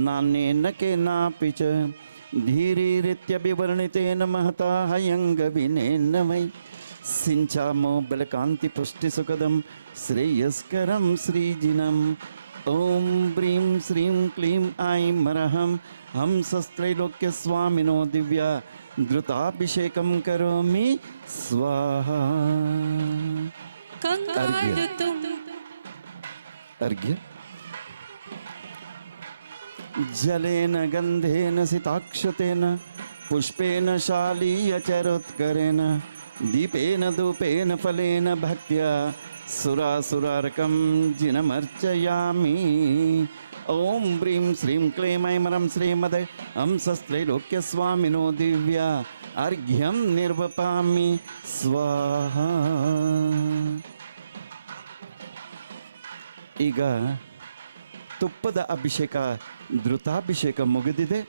ನಾನೇನ ಕೇನಾಪಿ ಚ ಧೀರೈರಿತ್ಯಭಿವರ್ಣಿತೇನ ಮಹತಾ ಹಯಂಗವಿನೇನ ವೈ ಸಿಂಚಾಮೋ ಬಲಕಾಂತಿಪುಷ್ಟಿಸುಖದಂ ಶ್ರೇಯಸ್ಕರಂ ಶ್ರೀಜಿನಂ. ಓಂ ಪ್ರೀಂ ಶ್ರೀಂ ಕ್ಲೀಂ ಐಂ ಅರ್ಹಂ ಹಂಸಸ್ತ್ರೈಲೋಕ್ಯಸ್ವಾಮಿನೋ ದಿವ್ಯ ಧೃತಾಭಿಷೇಕಂ ಕರೋಮಿ ಸ್ವಾಹಾ. ಕಂಗಾಲು अर्घ्य जलेन गंधेन सिताक्षतेन पुष्पेन शालीयचरोत्करेण दीपेन धूपेन फलेन भक्त्या सुरासुरार्कं जिनमर्चयामि. ओं प्रीं श्रीं क्लीं ऐं मरं श्रीमद हंसस्त्रैलोक्यस्वामिनो दिव्या अर्घ्यं निर्वपामि स्वाहा. ಈಗ ತುಪ್ಪದ ಅಭಿಷೇಕ ಧೃತಾಭಿಷೇಕ ಮುಗಿದಿದೆ.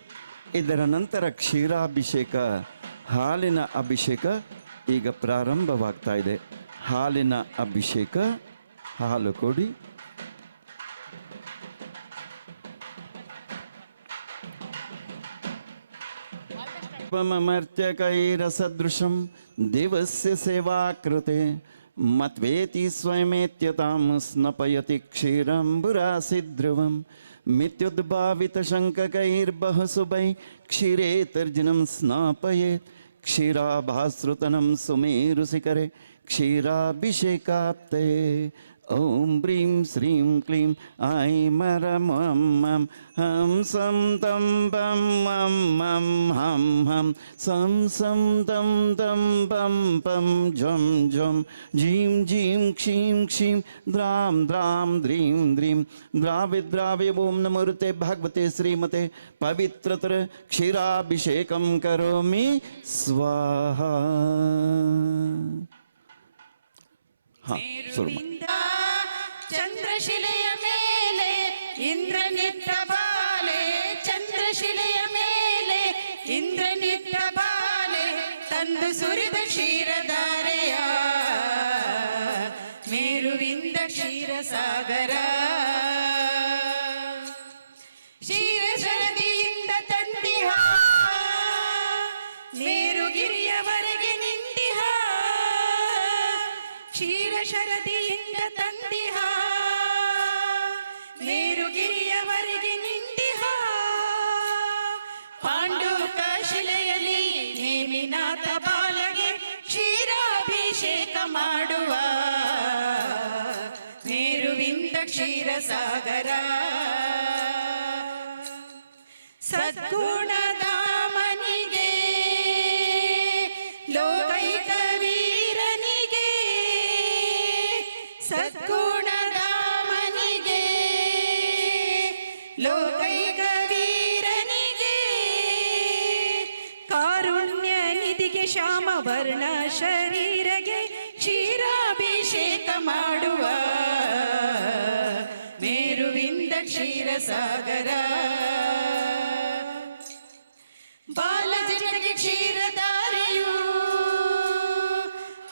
ಇದರ ನಂತರ ಕ್ಷೀರಾಭಿಷೇಕ ಹಾಲಿನ ಅಭಿಷೇಕ ಈಗ ಪ್ರಾರಂಭವಾಗ್ತಾ ಇದೆ. ಹಾಲಿನ ಅಭಿಷೇಕ, ಹಾಲು ಕೊಡಿ. ಮರ್ತ್ಯಕೈರಸದೃಶಂ ದೇವಸ್ಯ ಸೇವಾಕೃತೆ ಮತ್ವೇತಿ ಸ್ವಯಮೇತ್ಯತಾಂ ಸ್ನಪಯತಿ ಕ್ಷೀರಂಬುರಾಸಿಧ್ರುವಂ ಮಿತ್ಯುದ್ಭಾವಿತಶಂಕಕೈರ್ಬಹುಸುಭೈ ಕ್ಷೀರೇತರ್ಜುನಂ ಸ್ನಾಪಯೇತ್ ಕ್ಷೀರಾಭಾಸೃತನಂ ಸುಮೇರುಶಿಖರೆ ಕ್ಷೀರಾಭಿಷೇಕಾಪ್ತಯೇ. ॐ ब्रीं श्रीं क्लीं ऐमरमं हं सं तं पं मं मं हं हं सं सं तं तं पं पं झं झं झीं झीं क्षीं क्षीं द्रां द्रां द्रीं द्रीं द्राव्य ॐ नमोऽर्ते भगवते श्रीमते पवित्रतर क्षीराभिषेकं करोमि स्वाहा. हाँ शुरू ಮಾಡಿ. ಚಂದ್ರಶಿಲೆಯ ಮೇಲೆ ಇಂದ್ರನಿಟ್ಟ ಬಾಲೆ, ಚಂದ್ರಶಿಲೆಯ ಮೇಲೆ ಇಂದ್ರನಿಟ್ಟ ಬಾಲೆ, ತಂದು ಸುರಿದ ಕ್ಷೀರಧಾರೆಯ ಮೇರುವಿಂದ ಕ್ಷೀರಸಾಗರ. ಕ್ಷೀರಶರದಿಯಿಂದ ತಂದಿಹ ಮೇರುಗಿರಿಯವರೆಗೆ ನಿಂದಿಹ, ಕ್ಷೀರಶರದಿಯಿಂದ ತಂದಿಹ ಮೇರುಗಿರಿಯವರೆಗೆ ನಿಂದಿಹ. ಪಾಂಡೂಕ ಶಿಲೆಯಲ್ಲಿ ನೇಮಿನಾಥ ಬಾಲಗೆ ಕ್ಷೀರಾಭಿಷೇಕ ಮಾಡುವ ಮೇರುವಿಂದ ಕ್ಷೀರಸಾಗರ. ಸದ್ಗುಣಧಾಮನಿಗೆ ಲೋಕೈಕ ವೀರನಿಗೆ, ಸದ್ಗುಣಧಾಮನಿಗೆ ಲೋಕೈಕ ವೀರನಿಗೆ, ಕಾರುಣ್ಯ ನಿಧಿಗೆ ಶ್ಯಾಮವರ್ಣ ಶರೀರಗೆ ಕ್ಷೀರಾಭಿಷೇಕ ಮಾಡುವ ಮೇರುವಿಂದ ಕ್ಷೀರಸಾಗರ. ಬಾಲಜನಿಗೆ ಕ್ಷೀರಧಾರೆಯು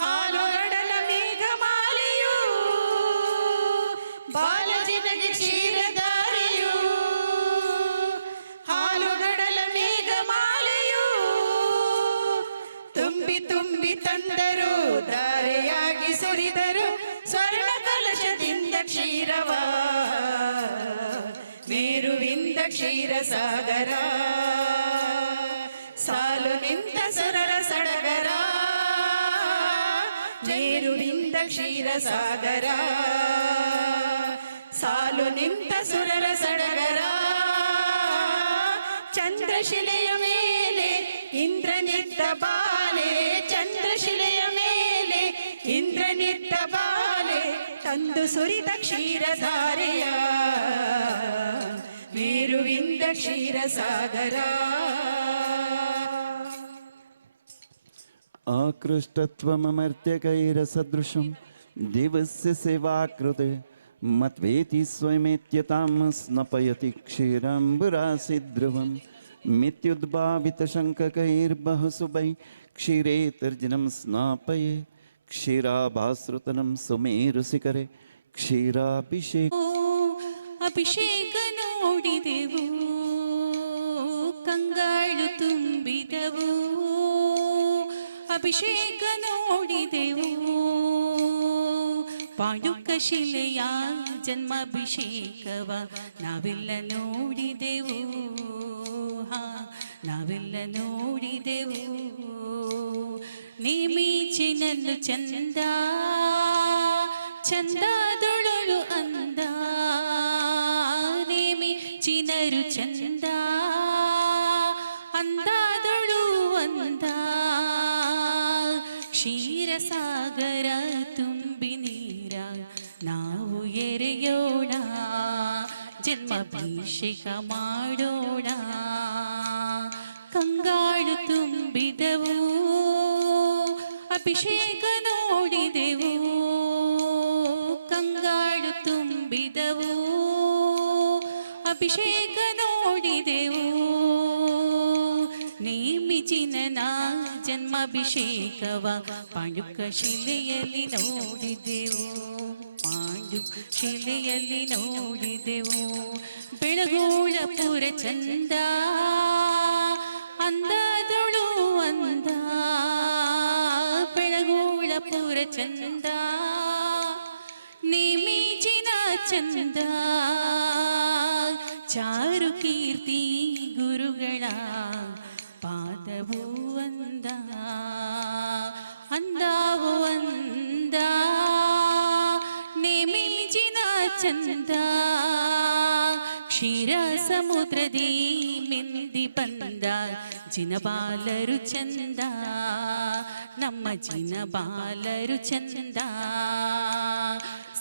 ಹಾಲು ಅಡಲ ಮೇಘಮಾಲೆಯು, ಬಾಲಜನಿಗೆ ಕ್ಷೀರಧಾರೆಯು ಹಾಲು ಗಡಲ ಮೇಘಮಾಲೆಯು, ತುಂಬಿ ತುಂಬಿ ತಂದರು ಧಾರೆಯಾಗಿ ಸುರಿದರು ಸ್ವರ್ಣ ಕಲಶದಿಂದ ಕ್ಷೀರವ ಮೇರುವಿಂದ ಕ್ಷೀರಸಾಗರ. ಸಾಲು ನಿಂತ ಸುರರ ಸಡಗರ ಮೇರುವಿಂದ ಕ್ಷೀರಸಾಗರ. ಸಾಲು ನಿಂತ ಸುರರ ಸಡಗರ. ಚಂದ್ರಶಿಲೆಯ ಮೇಲೆ ಇಂದ್ರನಿದ್ದ ಬಾಲೆ, ಚಂದ್ರಶಿಲೆಯ ಮೇಲೆ ಇಂದ್ರನಿದ್ದ ಬಾಲೆ, ತಂದು ಸುರಿದ ಕ್ಷೀರಧಾರೆಯ ಮೇರುವಿಂದ ಕ್ಷೀರಸಾಗರ. आकृष्टत्वममर्त्यकैरसदृशं दिवस्य सेवाकृते मत्वेति स्वयमेत्यतां स्नपयति क्षीरम्बुरासिध्रुवं मित्युद्भावितशङ्ककैर्बहुसुभैः क्षीरे तर्जनं स्नापये क्षीराभासृतनं सुमेरुशिखरे क्षीराभिषेक. ಅಭಿಷೇಕ ನೋಡಿದೆವು, ಕಂಗಾಳು ತುಂಬಿದವು. ಅಭಿಷೇಕ ನೋಡಿದೆವು, ಪಾಂಡುಕ ಶಿಲೆಯ ಜನ್ಮಾಭಿಷೇಕವ ನಾವೆಲ್ಲ ನೋಡಿದೆವು. ನಾವೆಲ್ಲ ನೋಡಿದೆವು. ನೇಮಿಚಿನನ್ನು ಚಂದ, ಚಂದದೊಳಲು ಅಂದ, ನೇಮಿಚಿನರು ಚಂದ, ಅಂದಾದೊಳು ಅಂದ. ಕ್ಷೀರಸಾಗರ ತುಂಬಿ ನೀರ ನಾವು ಎರೆಯೋಣ, ಜನ್ಮಾಭಿಷೇಕ ಮಾಡೋಣ. ಕಂಗಾಳು ತುಂಬಿದವು, ಅಭಿಷೇಕ ನೋಡಿದೆವು. ಕಂಗಾಳು ತುಂಬಿದವು, ಅಭಿಷೇಕ ನೋಡಿದೆವು. ನೇಮಿಚಿನ ಜನ್ಮಾಭಿಷೇಕವ ಪಾಂಡುಕ ಶಿಲೆಯಲ್ಲಿ ನೋಡಿದೆವು. ಪಾಂಡುಕ ಶಿಲೆಯಲ್ಲಿ ನೋಡಿದೆವು. ಬೆಳಗೋಳಪುರ ಚಂದ, ಅಂದದೊಳು ಅಂದ. ಬೆಳಗೋಳಪುರ ಚಂದ, ನೇಮಿಚಿನ ಚಂದ. ಚಾರು ಕೀರ್ತಿ ಗುರುಗಳ ಪಾದವು ಅಂದ, ಅಂದವು ಅಂದ. ನೇಮಿ ಚಂದ ಕ್ಷೀರ ಸಮುದ್ರದಿ ಮಿಂದಿ ಬಂದ ಜಿನಬಾಲರು ಚಂದ ನಮ್ಮ ಜಿನಬಾಲರು ಚಂದ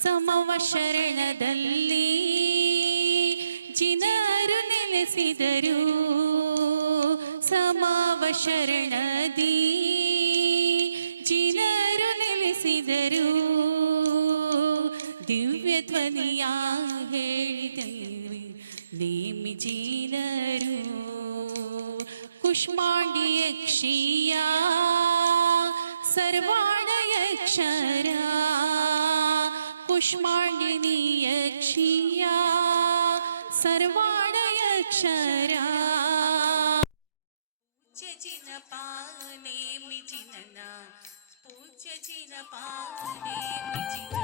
ಸಮವ ಶರಣದಲ್ಲಿ ಜಿನರು ನೆಲೆಸಿದರು ಸಮವ ಶರಣದಿ ಜಿನರು ನೆಲೆಸಿದರು ದಿವ್ಯ ಧ್ವನಿಯ ಹೇಳಿದರು ನೇಮಿ ಜೀನರು ಕುಷ್ಮಾಂಡಿ ಯಕ್ಷಿಯ ಸರ್ವಾಣ ಯಕ್ಷರ ಕುಷ್ಮಾಂಡಿನಿ ಯಕ್ಷಿಯ ಸರ್ವಾಣ ಯಕ್ಷರ ಪೂಜ್ಯ ಜಿನಪ ನೇಮಿ ಜಿನನ ಪೂಜ್ಯ ಜಿನಪ ನೇಮಿ ಜಿನನ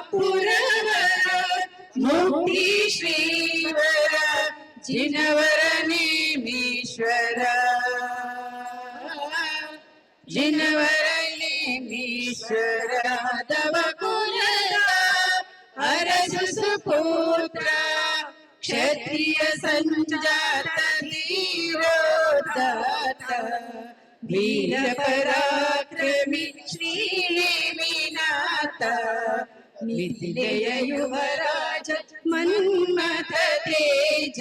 ಸುರಾಪುರವರ ಮುಕ್ತಿ ಶ್ರೀವರ ಜಿನವರ ನೇಮೀಶ್ವರ ಜಿನವರ ನೇಮೀಶ್ವರ ದವಕುಲದ ಅರಸು ಸುಪುತ್ರ ಕ್ಷತ್ರಿಯ ಸಂಜಾತ ಧೀರೋದಾತ ವೀರ ಪರಾಕ್ರಮಿ ಶ್ರೀನಾಥ ಮಿಥಿಲೆಯ ಯುವರಾಜ ಮನ್ಮಥ ತೇಜ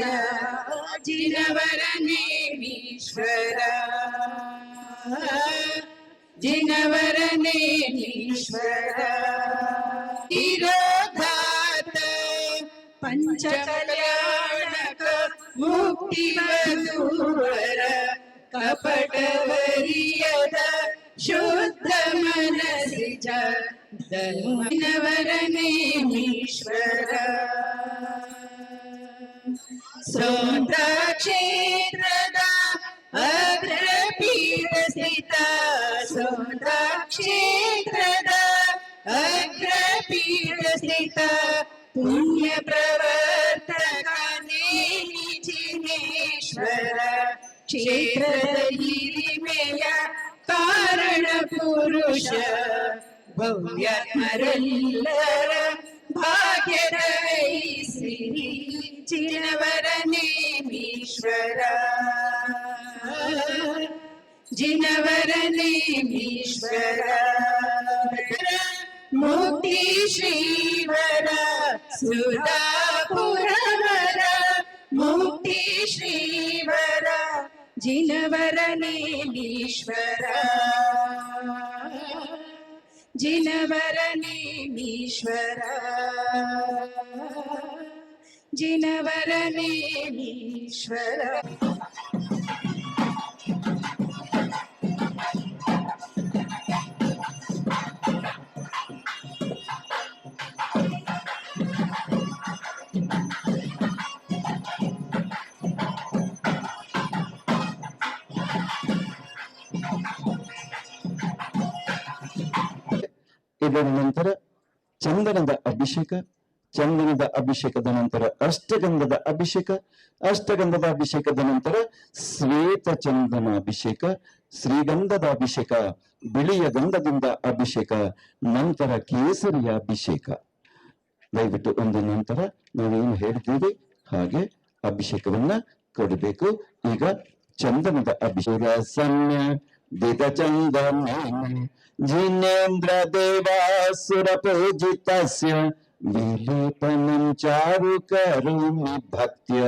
ಜಿನವರ ನೇಮೀಶ್ವರ ಜಿನವರ ನೇಮೀಶ್ವರ ತಿರೋಧಾತ ಪಂಚ ಕಲ್ಯಾಣಕ ಮುಕ್ತಿ ವಧೂವರ ಕಪಟವರಿಯದ ಶುದ್ಧ ಮನಸಿಜ ಧರ್ಮವರ ನೇಮೀಶ್ವರ ಸೋಂದ್ರ ಕ್ಷೇತ್ರದ ಅಗ್ರಪೀಠ ಸ್ಥಿತ ಸೋಂದ್ರ ಕ್ಷೇತ್ರದ ಅಗ್ರಪೀಠ ಸ್ಥಿತ ಪುಣ್ಯ ಪ್ರವರ್ತಕ ನೇಮಿ ಜಿನೇಶ್ವರ ಕ್ಷೇತ್ರದ ಹಿರಿಮೆಯ ಕಾರಣ ಪುರುಷ ಭವ್ಯಾತ್ಮರೆಲ್ಲರ ಭಾಗ್ಯದ ಶ್ರೀ ಜಿನವರ ನೇಮೀಶ್ವರ ಜಿನವರ ನೇಮೀಶ್ವರ ಮುಕ್ತಿ ಶ್ರೀವರ ಸುರಾಪುರವರ ಮುಕ್ತಿ ಶ್ರೀವರ ಜಿನವರ ನೇಮೀಶ್ವರ ಜಿನವರ ನೇಮೀಶ್ವರ ಜಿನವರ ನೇಮೀಶ್ವರ ಇದರ ನಂತರ ಚಂದನದ ಅಭಿಷೇಕ, ಚಂದನದ ಅಭಿಷೇಕದ ನಂತರ ಅಷ್ಟಗಂಧದ ಅಭಿಷೇಕ, ಅಷ್ಟಗಂಧದ ಅಭಿಷೇಕದ ನಂತರ ಶ್ವೇತ ಚಂದನ ಅಭಿಷೇಕ, ಶ್ರೀಗಂಧದ ಅಭಿಷೇಕ, ಬಿಳಿಯ ಗಂಧದಿಂದ ಅಭಿಷೇಕ, ನಂತರ ಕೇಸರಿಯ ಅಭಿಷೇಕ. ದಯವಿಟ್ಟು ಒಂದು ನಂತರ ನಾವೇನು ಹೇಳ್ತೀವಿ ಹಾಗೆ ಅಭಿಷೇಕವನ್ನ ಕೊಡಬೇಕು. ಈಗ ಚಂದನದ ಅಭಿಷೇಕ ಸಮ್ಯ ದಿದ ಚಂದನ ಜಿನೇಂದ್ರ ದೇವಾಸುರ ಪೂಜಿತಸ್ಯ ವಿಲೇಪನಂ ಚಾರು ಕರೋಮಿ ಭಕ್ತ್ಯ.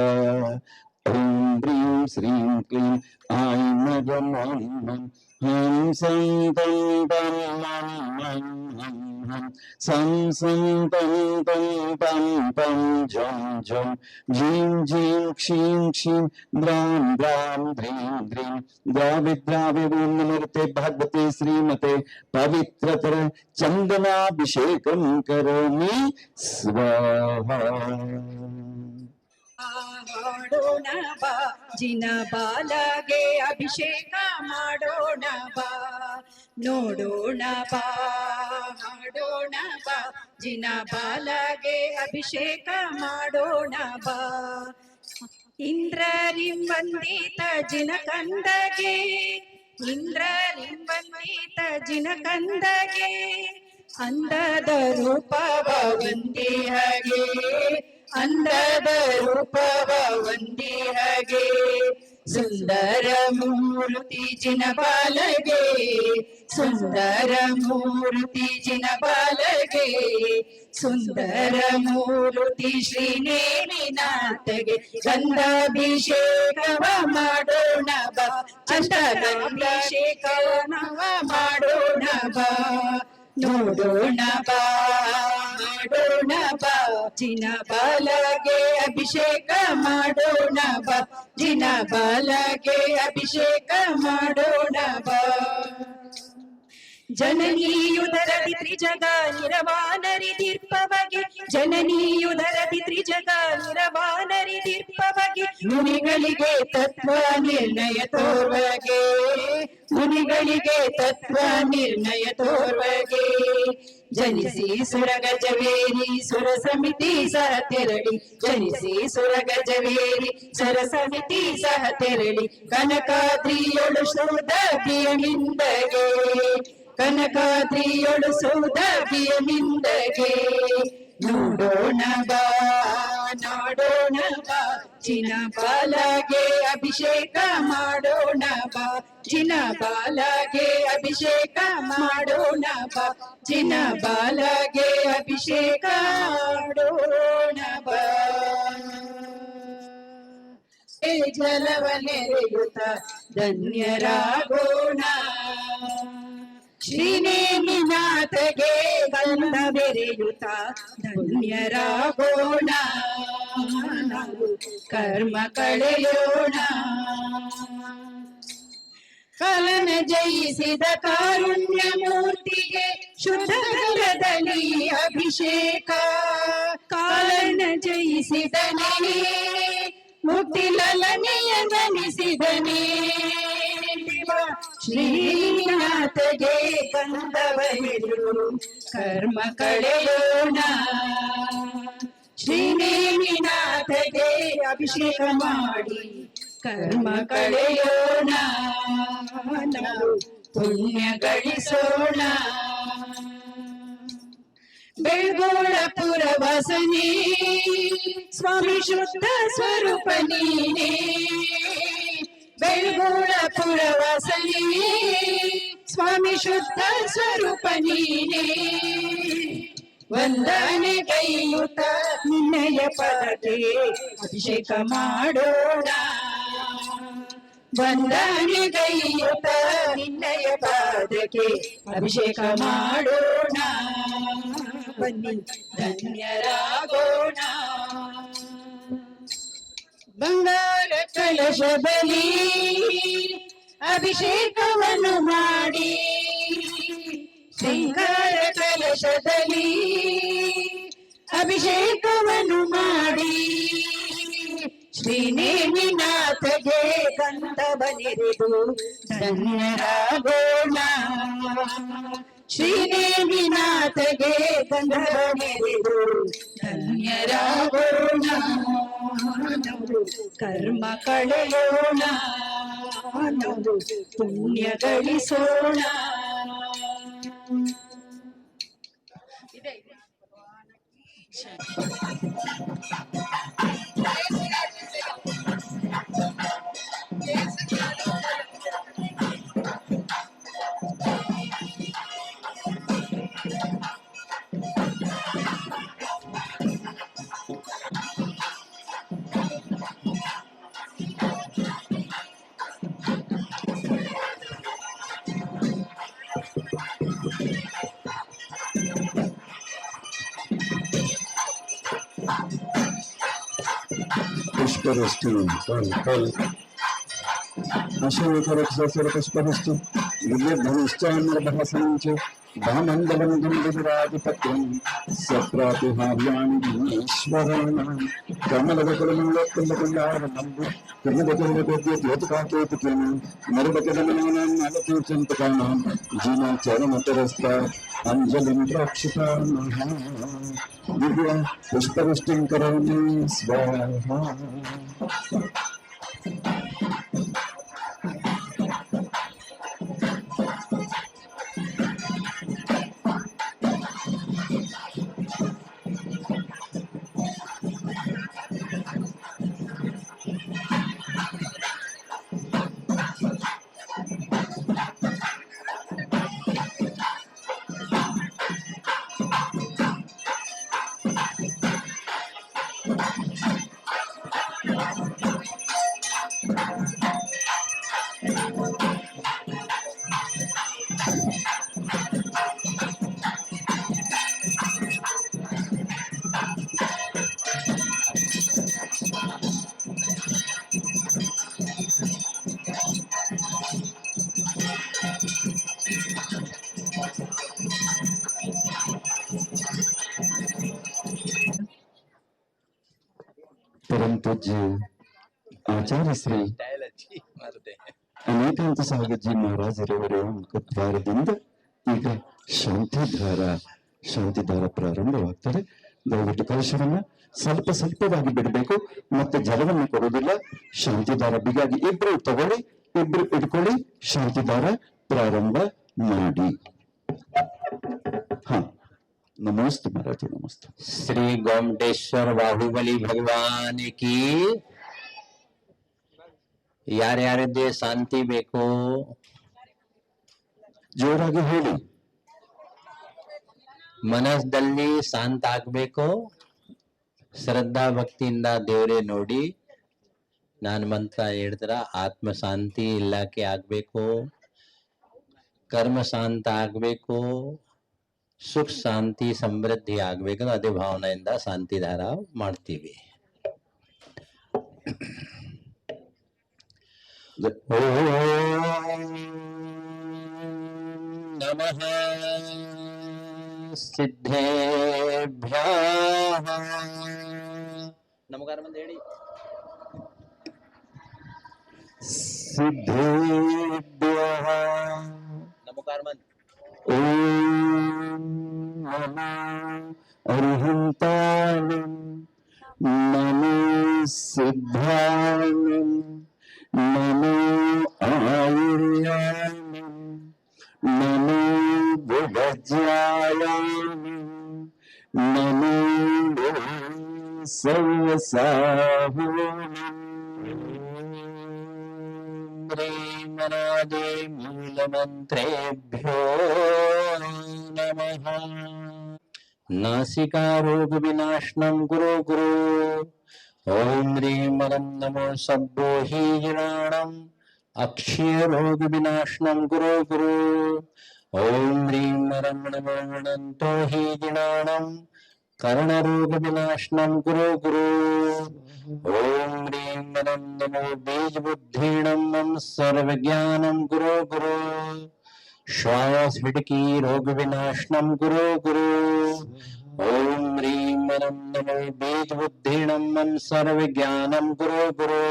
ಓಂ ಹ್ರೀಂ ಶ್ರೀಂ ಕ್ಲೀಂ ಐಂ ನಮಃ ನಮಃ ಹಂ ಸಂ ತಂ ಪಂ ಮಂ ಮಂ ಹಂ ಹಂ ಸಂ ಸಂ ತಂ ತಂ ಪಂ ಪಂ ಝಂ ಝಂ ಝೀಂ ಝೀಂ ಕ್ಷೀಂ ಕ್ಷೀಂ ದ್ರಾಂ ದ್ರಾಂ ಧ್ರೀಂ ಧ್ರೀಂ ದ್ರಾವಿ ಓಂ ನಮೋತೆ ಭಗವತೆ ಶ್ರೀಮತೆ ಪವಿತ್ರತರ ಚಂದನಾಭಿಷೇಕಂ ಕರೋಮಿ ಸ್ವಾಹಾ. ಮಾಡೋಣ ಬಾ ಜಿನ ಬಾಲಗೆ ಅಭಿಷೇಕ ಮಾಡೋಣ ಬಾ, ನೋಡೋಣ ಬಾ ಹಾಡೋಣ ಬಾ ಜಿನ ಬಾಲಗೆ ಅಭಿಷೇಕ ಮಾಡೋಣ ಬಾ. ಇಂದ್ರರಿಂಬಂದಿತ ಜಿನ ಕಂದಗೆ, ಇಂದ್ರರಿಂಬಂದಿತ ಜಿನ ಕಂದಗೆ, ಅಂದದ ರೂಪವ ವಂದಿಹಗೆ, ಅಂದದ ರೂಪವ ವಂದಿಹಗೆ. ಸುಂದರ ಮೂರ್ತಿ ಜಿನ ಬಾಲಗೆ, ಸುಂದರ ಮೂರ್ತಿ ಜಿನ ಬಾಲಗೆ, ಸುಂದರ ಮೂರ್ತಿ ಶ್ರೀನೇಮಿನಾಥಗೆ. ಗಂಧಾಭಿಷೇಕವ ಮಾಡೋಣ ಬಾ, ಅಷ್ಟಗಂಧಾಭಿಷೇಕವ ಮಾಡೋಣ ಬಾ, ನೋಡೋಣ ಬಾ ಮಾಡೋಣ ಬಾ ಜಿನ ಬಾಲಗೆ ಅಭಿಷೇಕ ಮಾಡೋಣ ಬಾ, ಜಿನ ಬಾಲಗೆ ಅಭಿಷೇಕ ಮಾಡೋಣ ಬಾ. ಜನನೀಯುದರದಿ ತ್ರಿಜಗ ನಿರವಾನರಿದಿರ್ಪವಗೆ, ಜನನೀಯುದರದಿ ತ್ರಿಜಗ ನಿರವಾನರಿದಿರ್ಪವಗೆ. ಮುನಿಗಳಿಗೆ ತತ್ವ ನಿರ್ಣಯ ತೋರ್ವಗೆ, ಮುನಿಗಳಿಗೆ ತತ್ವ ನಿರ್ಣಯ ತೋರ್ವಗೆ. ಜನಿಸಿ ಸುರಗಜವೇರಿ ಸುರ ಸಮಿತಿ ಸಹ ತೆರಳಿ, ಜನಿಸಿ ಸುರಗಜವೇರಿ ಸುರ ಸಮಿತಿ ಸಹ ತೆರಳಿ. ಕನಕಾದ್ರಿಯೊಳು ಸೌದಭಿಯ ಮಿಂದಗೆ, ಕನಕಾದ್ರಿಯೊಳು ಸೌದಭಿಯ ಮಿಂದಗೆ. ನೋಡೋಣ ಬಾ ನೋಡೋಣ ಬಾ ಜಿನ ಬಾಲಗೆ ಅಭಿಷೇಕ ಮಾಡೋಣ ಬಾ, ಜಿನ ಬಾಲಗೆ ಅಭಿಷೇಕ ಮಾಡೋಣ ಬಾ, ಜಿನ ಬಾಲಗೆ ಅಭಿಷೇಕ ಮಾಡೋಣ ಬಾ. ಜಲವ ನೆರೆಯುತ್ತ ಧನ್ಯರಾಗೋಣ, ಶ್ರೀನೇಮಿನಾಥಗೆ ಗಂಧ ಬೆರೆಯುತ್ತ ಧನ್ಯರಾಗೋಣ. ನಾವು ಕರ್ಮ ಕಳೆಯೋಣ, ಕಾಲನ ಜಯಿಸಿದ ಕಾರುಣ್ಯ ಮೂರ್ತಿಗೆ ಶುದ್ಧ ಗಂಧದಲ್ಲಿ ಅಭಿಷೇಕ. ಕಾಲನ ಜಯಿಸಿದನೇ ಮುಕ್ತಿಲಲನೆಯ ಗಣಿಸಿದನೇ, ಶ್ರೀನಾಥಗೆ ಗಂಧವಹಿರು ಕರ್ಮ ಕಳೆಯೋಣ. ಶ್ರೀನೇಮಿನಾಥಗೆ ಅಭಿಷೇಕ ಮಾಡಿ ಕರ್ಮ ಕಳೆಯೋಣ, ನಾವು ಪುಣ್ಯ ಗಳಿಸೋಣ. ಬೆಳ್ಗೋಳಪುರ ವಾಸನೆ ಸ್ವಾಮಿ ಶುದ್ಧ ಸ್ವರೂಪ ನೀನೇ, ಬೆಳ್ಗೋಳಪುರ ವಾಸನೆ ಸ್ವಾಮಿ ಶುದ್ಧ ಸ್ವರೂಪ ನೀನೇ. ವಂದನೆ ಕೈಯುತ ನಿನ್ನಯ ಪದಕ್ಕೆ ಅಭಿಷೇಕ ಮಾಡೋಣ, ವಂದನೆ ಕೈಯುತ ನಿನ್ನಯ ಪಾದಕ್ಕೆ ಅಭಿಷೇಕ ಮಾಡೋಣ. ಬನ್ನಿ ಧನ್ಯರಾಗೋಣ. ಬಂಗಾರ ಕಲಶದಲ್ಲಿ ಅಭಿಷೇಕವನ್ನು ಮಾಡಿ, ಶೃಂಗಾರ ಕಲಶದಲ್ಲಿ ಅಭಿಷೇಕವನ್ನು ಮಾಡಿ. ಶ್ರೀನೇಮಿನಾಥಗೆ ಗಂಧ ಬನೆರೆದು ಧನ್ಯರಾಗೋಣ, ಶ್ರೀದೇವಿನಾಥಗೆ ಗಂಧವನೆರೆದು ಧನ್ಯರಾಗೋಣ ನಾವು ಕರ್ಮ ಕಳೆಯೋಣ ನಾವು ಪುಣ್ಯ ಗಳಿಸೋಣ. पुष्पवृष्टि फल पुष्पवृष्टि धनुश्चामरभसञ्च भामण्डलं गन्धराधिपत्यं सप्रातिहार्याणीश्वराणां कमलवकुलमङ्गलकुलकुलारनम्बु कर्णबकुलबद्योतकाकेतुकीनां नरबकुलमनानां नलतीर्थन्तकानां जीनाचरणतरस्ता अञ्जलिं प्रोक्षितामः दिव्या पुष्पवृष्टिं करोमि स्वाहा. परम पूज्य आचार्य श्री ಅನೇಕಾಂತ ಸಾಗರ್ಜಿ ಮಹಾರಾಜರವರ ಮುಖದ್ವಾರದಿಂದ ಈಗ ಶಾಂತಿಧಾರ ಪ್ರಾರಂಭವಾಗ್ತದೆ. ದಯವಿಟ್ಟು ಕಲಶವನ್ನ ಸ್ವಲ್ಪವಾಗಿ ಬಿಡಬೇಕು, ಮತ್ತೆ ಜಲವನ್ನು ಕೊಡುವುದಿಲ್ಲ. ಶಾಂತಿಧಾರ ಬಿಗಾಗಿ ಇಬ್ರು ತಗೊಳ್ಳಿ, ಇಬ್ರು ಇಟ್ಕೊಳ್ಳಿ. ಶಾಂತಿಧಾರ ಪ್ರಾರಂಭ ಮಾಡಿ. हाँ नमस्ते महाराज, नमस्ते. श्री गोमटेश्वर बाहुबली भगवान की. ಯಾರ್ಯಾರದ್ದೇ ಶಾಂತಿ ಬೇಕು ಜೋರಾಗಿ ಹೇಳಿ. ಮನಸ್ಸಲ್ಲಿ ಶಾಂತ ಆಗ್ಬೇಕು. ಶ್ರದ್ಧಾ ಭಕ್ತಿಯಿಂದ ದೇವರೇ ನೋಡಿ ನಾನು ಮಂತ್ರ ಹೇಳಿದ್ರ ಆತ್ಮ ಶಾಂತಿ ಇಲಾಖೆ ಆಗ್ಬೇಕು, ಕರ್ಮ ಶಾಂತ ಆಗ್ಬೇಕು, ಸುಖ ಶಾಂತಿ ಸಮೃದ್ಧಿ ಆಗ್ಬೇಕು. ಅದೇ ಭಾವನೆಯಿಂದ ಶಾಂತಿಧಾರ ಮಾಡ್ತೀವಿ. ಓಂ ನಮಃ ಸಿದ್ಧೇಭ್ಯಃ. ನಮಗಾರ ಮಂದಿ ಹೇಳಿ. ಸಿದ್ಧೇಭ್ಯಃ ನಮಗಾರ ಮಂದಿ. ಓಂ ನಮೋ ಅರಿಹಂತಾನಂ ನಮೋ ಸಿದ್ಧಾನಂ ನಮೋ ಆಯುರ್ಯಾನಂ ನಮೋ ಭುಜಜ್ಯಾಯಾನಂ ನಮೋ ಸರ್ವಸಾಹುನಂ. ह्रीमनादे मूलमन्त्रेभ्यो नमः. नासिका रोग विनाशनं गुरु गुरु. ओम ह्रीं मरं नमो सब्बो हि जनाणम् अक्षय रोग विनाशनं गुरु गुरु. ओम ह्रीं मरं नमो अनन्तो हि जनाणम् कर्ण रोग विनाशनं गुरु गुरु. ओम ह्रीं मरं नमो बीज बुद्धीणं मम सर्वज्ञानं गुरु गुरु. श्वास हिडकी रोग विनाशनं गुरु गुरु. ओम ह्रीं मरं नमो बीज बुद्धीणं मम सर्वज्ञानं गुरु गुरु.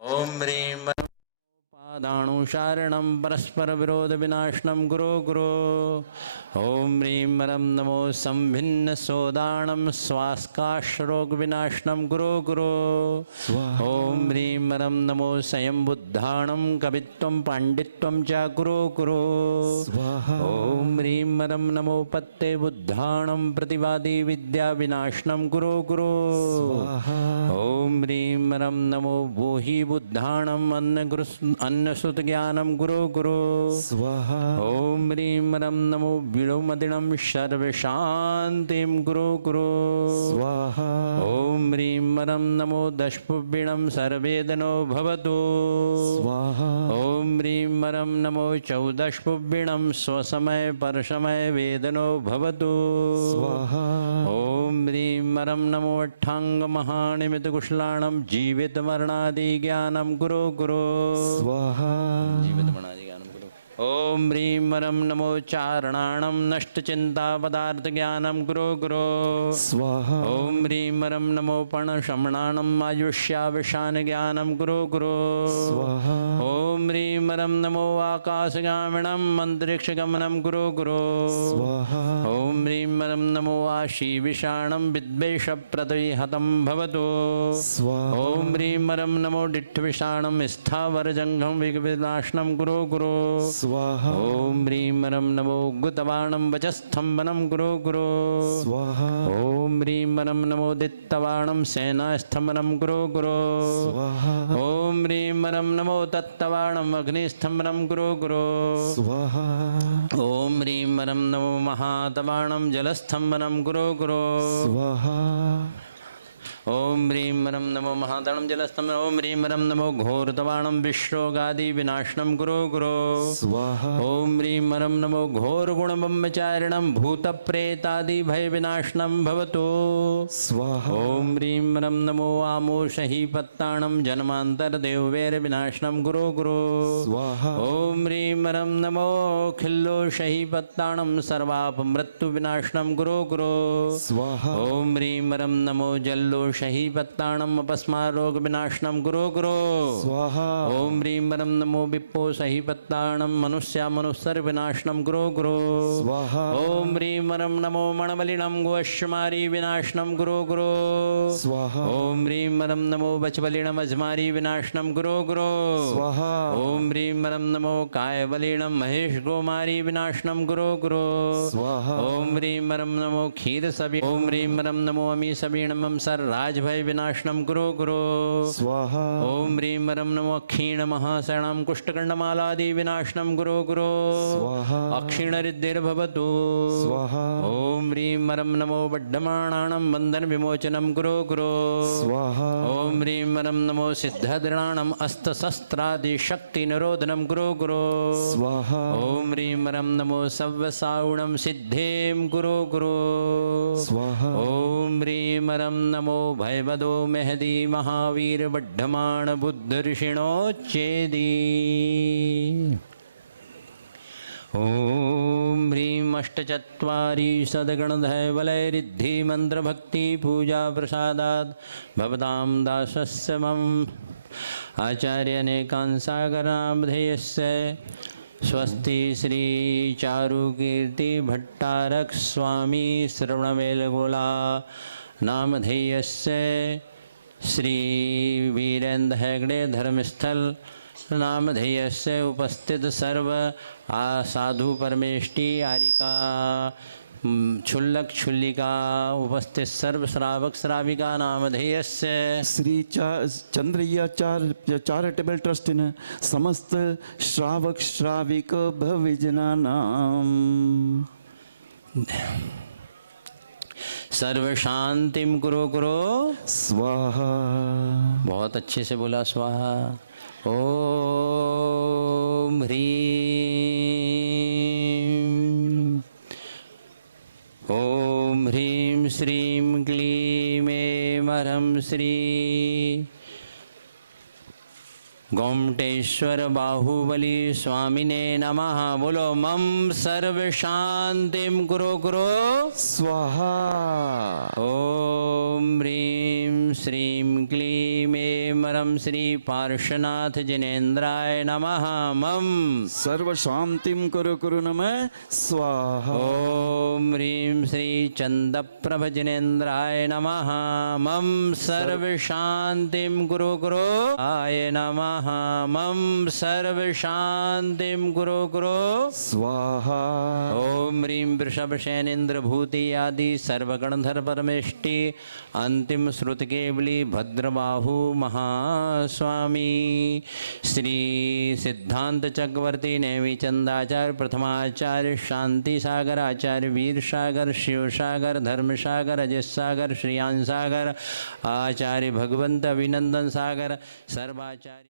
ओम ह्रीं दाणुशारणं परस्पर विरोध विनाशनं गुरो गुरो। ओम ह्रीं वरं नमो संभिन्न सोदाणं स्वास्काश्रोग विनाशनं गुरो गुरो। ओम ह्रीं वरं नमो स्वयं बुद्धाणं कवित्वं पांडित्यं च गुरो गुरो। ओम ह्रीं वरं नमो पत्ते बुद्धाणं प्रतिवादी विद्या विनाशनं गुरो गुरो। ओम ह्रीं वरं नमो भूहि बुद्धाणं अन्नसुत ज्ञानं गुरो गुरो। ओम ह्रीं वरं नमो विलोमदिनं सर्वशान्तिं गुरो गुरो। ओम ह्रीं वरं नमो दशपुबिणं सर्वेदनो भवतु। ओम ह्रीं वरं नमो चौदशपुबिणं स्वसमय परसमय वेदनो भवतु। ओम ह्रीं वरं नमो अट्ठांग महानिमित कुशलाणं जीवित मरणादि ज्ञानं गुरो गुरो। जीवित मरणादि ज्ञानं गुरो। ओम ह्रीं वरं नमो चारणाणं नष्ट चिंता पदार्थ ज्ञानं गुरो गुरो। ओम ह्रीं वरं नमो पणशमणाणं आयुष्यावशान ज्ञानं गुरो गुरो। ओम ह्रीं वरं नमो आकाशगामिणं अन्तरिक्षगमनं गुरो गुरो। ओम ह्रीं वरं नमो आशीविषाणं विद्वेषप्रतिहतं भवतु। ओम ह्रीं वरं नमो डिट्ठविषाणं स्थावरजङ्घं विनाशनं गुरो गुरो। ओम ह्रीं वरं नमो गुतवाणं वचस्तम्भनं गुरो गुरो। ओम ह्रीं वरं नमो दित्तवाणं सेनास्तम्भनं गुरो गुरो। ओम ह्रीं वरं नमो तत्तवाणं अग्निस्तम्भनं गुरो गुरो। ओम ह्रीं वरं नमो महातवाणं जलस्तम्भनं गुरो गुरो। ओम ह्रीं वरं नमो महातणं जलस्तम्भनं। ओम ह्रीं वरं नमो घोरतवाणं विश्रोगादि विनाशनं गुरो गुरो। ओम ह्रीं वरं नमो घोरगुणब्रह्मचारिणं भूतप्रेतादि भय विनाशनं भवतु। ओम ह्रीं वरं नमो आमोषहि पत्ताणं जन्मान्तरदेववैर विनाशनं गुरो गुरो। ओम ह्रीं वरं नमो खिल्लोषहि पत्ताणं सर्वापमृत्यु विनाशनं गुरो गुरो। ओम ह्रीं वरं नमो जल्लोषहि पत्ताणं अपस्मारोग विनाशनं गुरो गुरो। ओम ह्रीं वरं नमो विप्पोषहि पत्ताणं मनुष्यर विनाशनं गुरो गुरो। ओम ह्रीं वरं नमो मणबलिनं गोश्मारी विनाशनं गुरो गुरो। ओम ह्रीं वरं नमो वचबलिनं अजमारी विनाशनं गुरो गुरो। ओम ह्रीं वरं नमो कायबलिनं महेश गोमारी विनाशनं गुरो गुरो। ओम ह्रीं वरं नमो क्षीरसवि। ओम ह्रीं वरं नमो अमीसवीणमं सर्राजभय विनाशनं गुरो गुरो। ओम ह्रीं वरं नमो क्षीण महाशरणं कुष्ठकण्डमालादि विनाशनं गुरो गुरो। अक्षीणरिद्धिर्भवतु। ओम ह्रीं वरं नमो बड्ढमाणाणं बन्धन विमोचनं गुरो गुरो। ओम ह्रीं वरं नमो सिद्धद्रणाणम् अस्त्रशस्त्रादि शक्ति निरोधनं गुरो गुरो। ओम ह्रीं वरं नमो सव्यसाउणं सिद्धिं गुरो गुरो। ओम ह्रीं वरं नमो भयवदो मेहदी महावीर बड्ढमाण बुद्ध ऋषिणोच्चेदी। ओम ह्रीं अष्टचत्वारि सद्गणधैवलैरिद्धि मंत्रभक्ति पूजा प्रसादात् भवतां दासस्य मम आचार्यनेकांसागरामधेयस्य स्वस्ति श्री चारुकीर्ति भट्टारक स्वामी श्रवणबेलगोला नामधेयस्य श्री वीरेंद्र हेगड़े धर्मस्थल नामधेयस्य उपस्थित सर्व साधु परमेष्टि आरिका क्षुल्लक क्षुल्लिका उपस्थित सर्व श्रावक श्राविका नामधेयस्य श्री चंद्रय्या चैरिटेबल ट्रस्टिन समस्त श्रावक श्राविक भविजनानां सर्व शांतिम कुरो कुरो स्वाहा। बहुत अच्छे से बोला स्वाहा। ओम ह्रीं ओम ह्रीं श्रीं क्लीं ऐं ह्रं श्री गोमटेश्वर बाहुबली स्वामिने नमः। बोलो मम सर्व शांतिम कुरो कुरो स्वाहा। ओम ह्रीं श्रीं क्लीं ऐं मरम श्री पार्श्वनाथ जिनेन्द्राय नमः मम सर्व शांतिम कुरु कुरु नमः स्वाहा। ओम ह्रीं श्री चंदप्रभ जिनेन्द्राय नमः मम सर्व शांतिम गुरु गुरु आय नमः मम सर्व शांतिम गुरु गुरु स्वाहा। ओम ह्रीं वृषभ शैनेन्द्र भूति आदि सर्वगणधर परमेष्टि अंतिम श्रुत केवली भद्रबाहु महास्वामी श्री सिद्धांत चक्रवर्ती नेमी चंदाचार्य प्रथमाचार्य शांति सागर आचार्य वीर सागर शिव सागर धर्म सागर अजय सागर श्रियान सागर आचार्य भगवंत अभिनंदन सागर सर्वाचार्य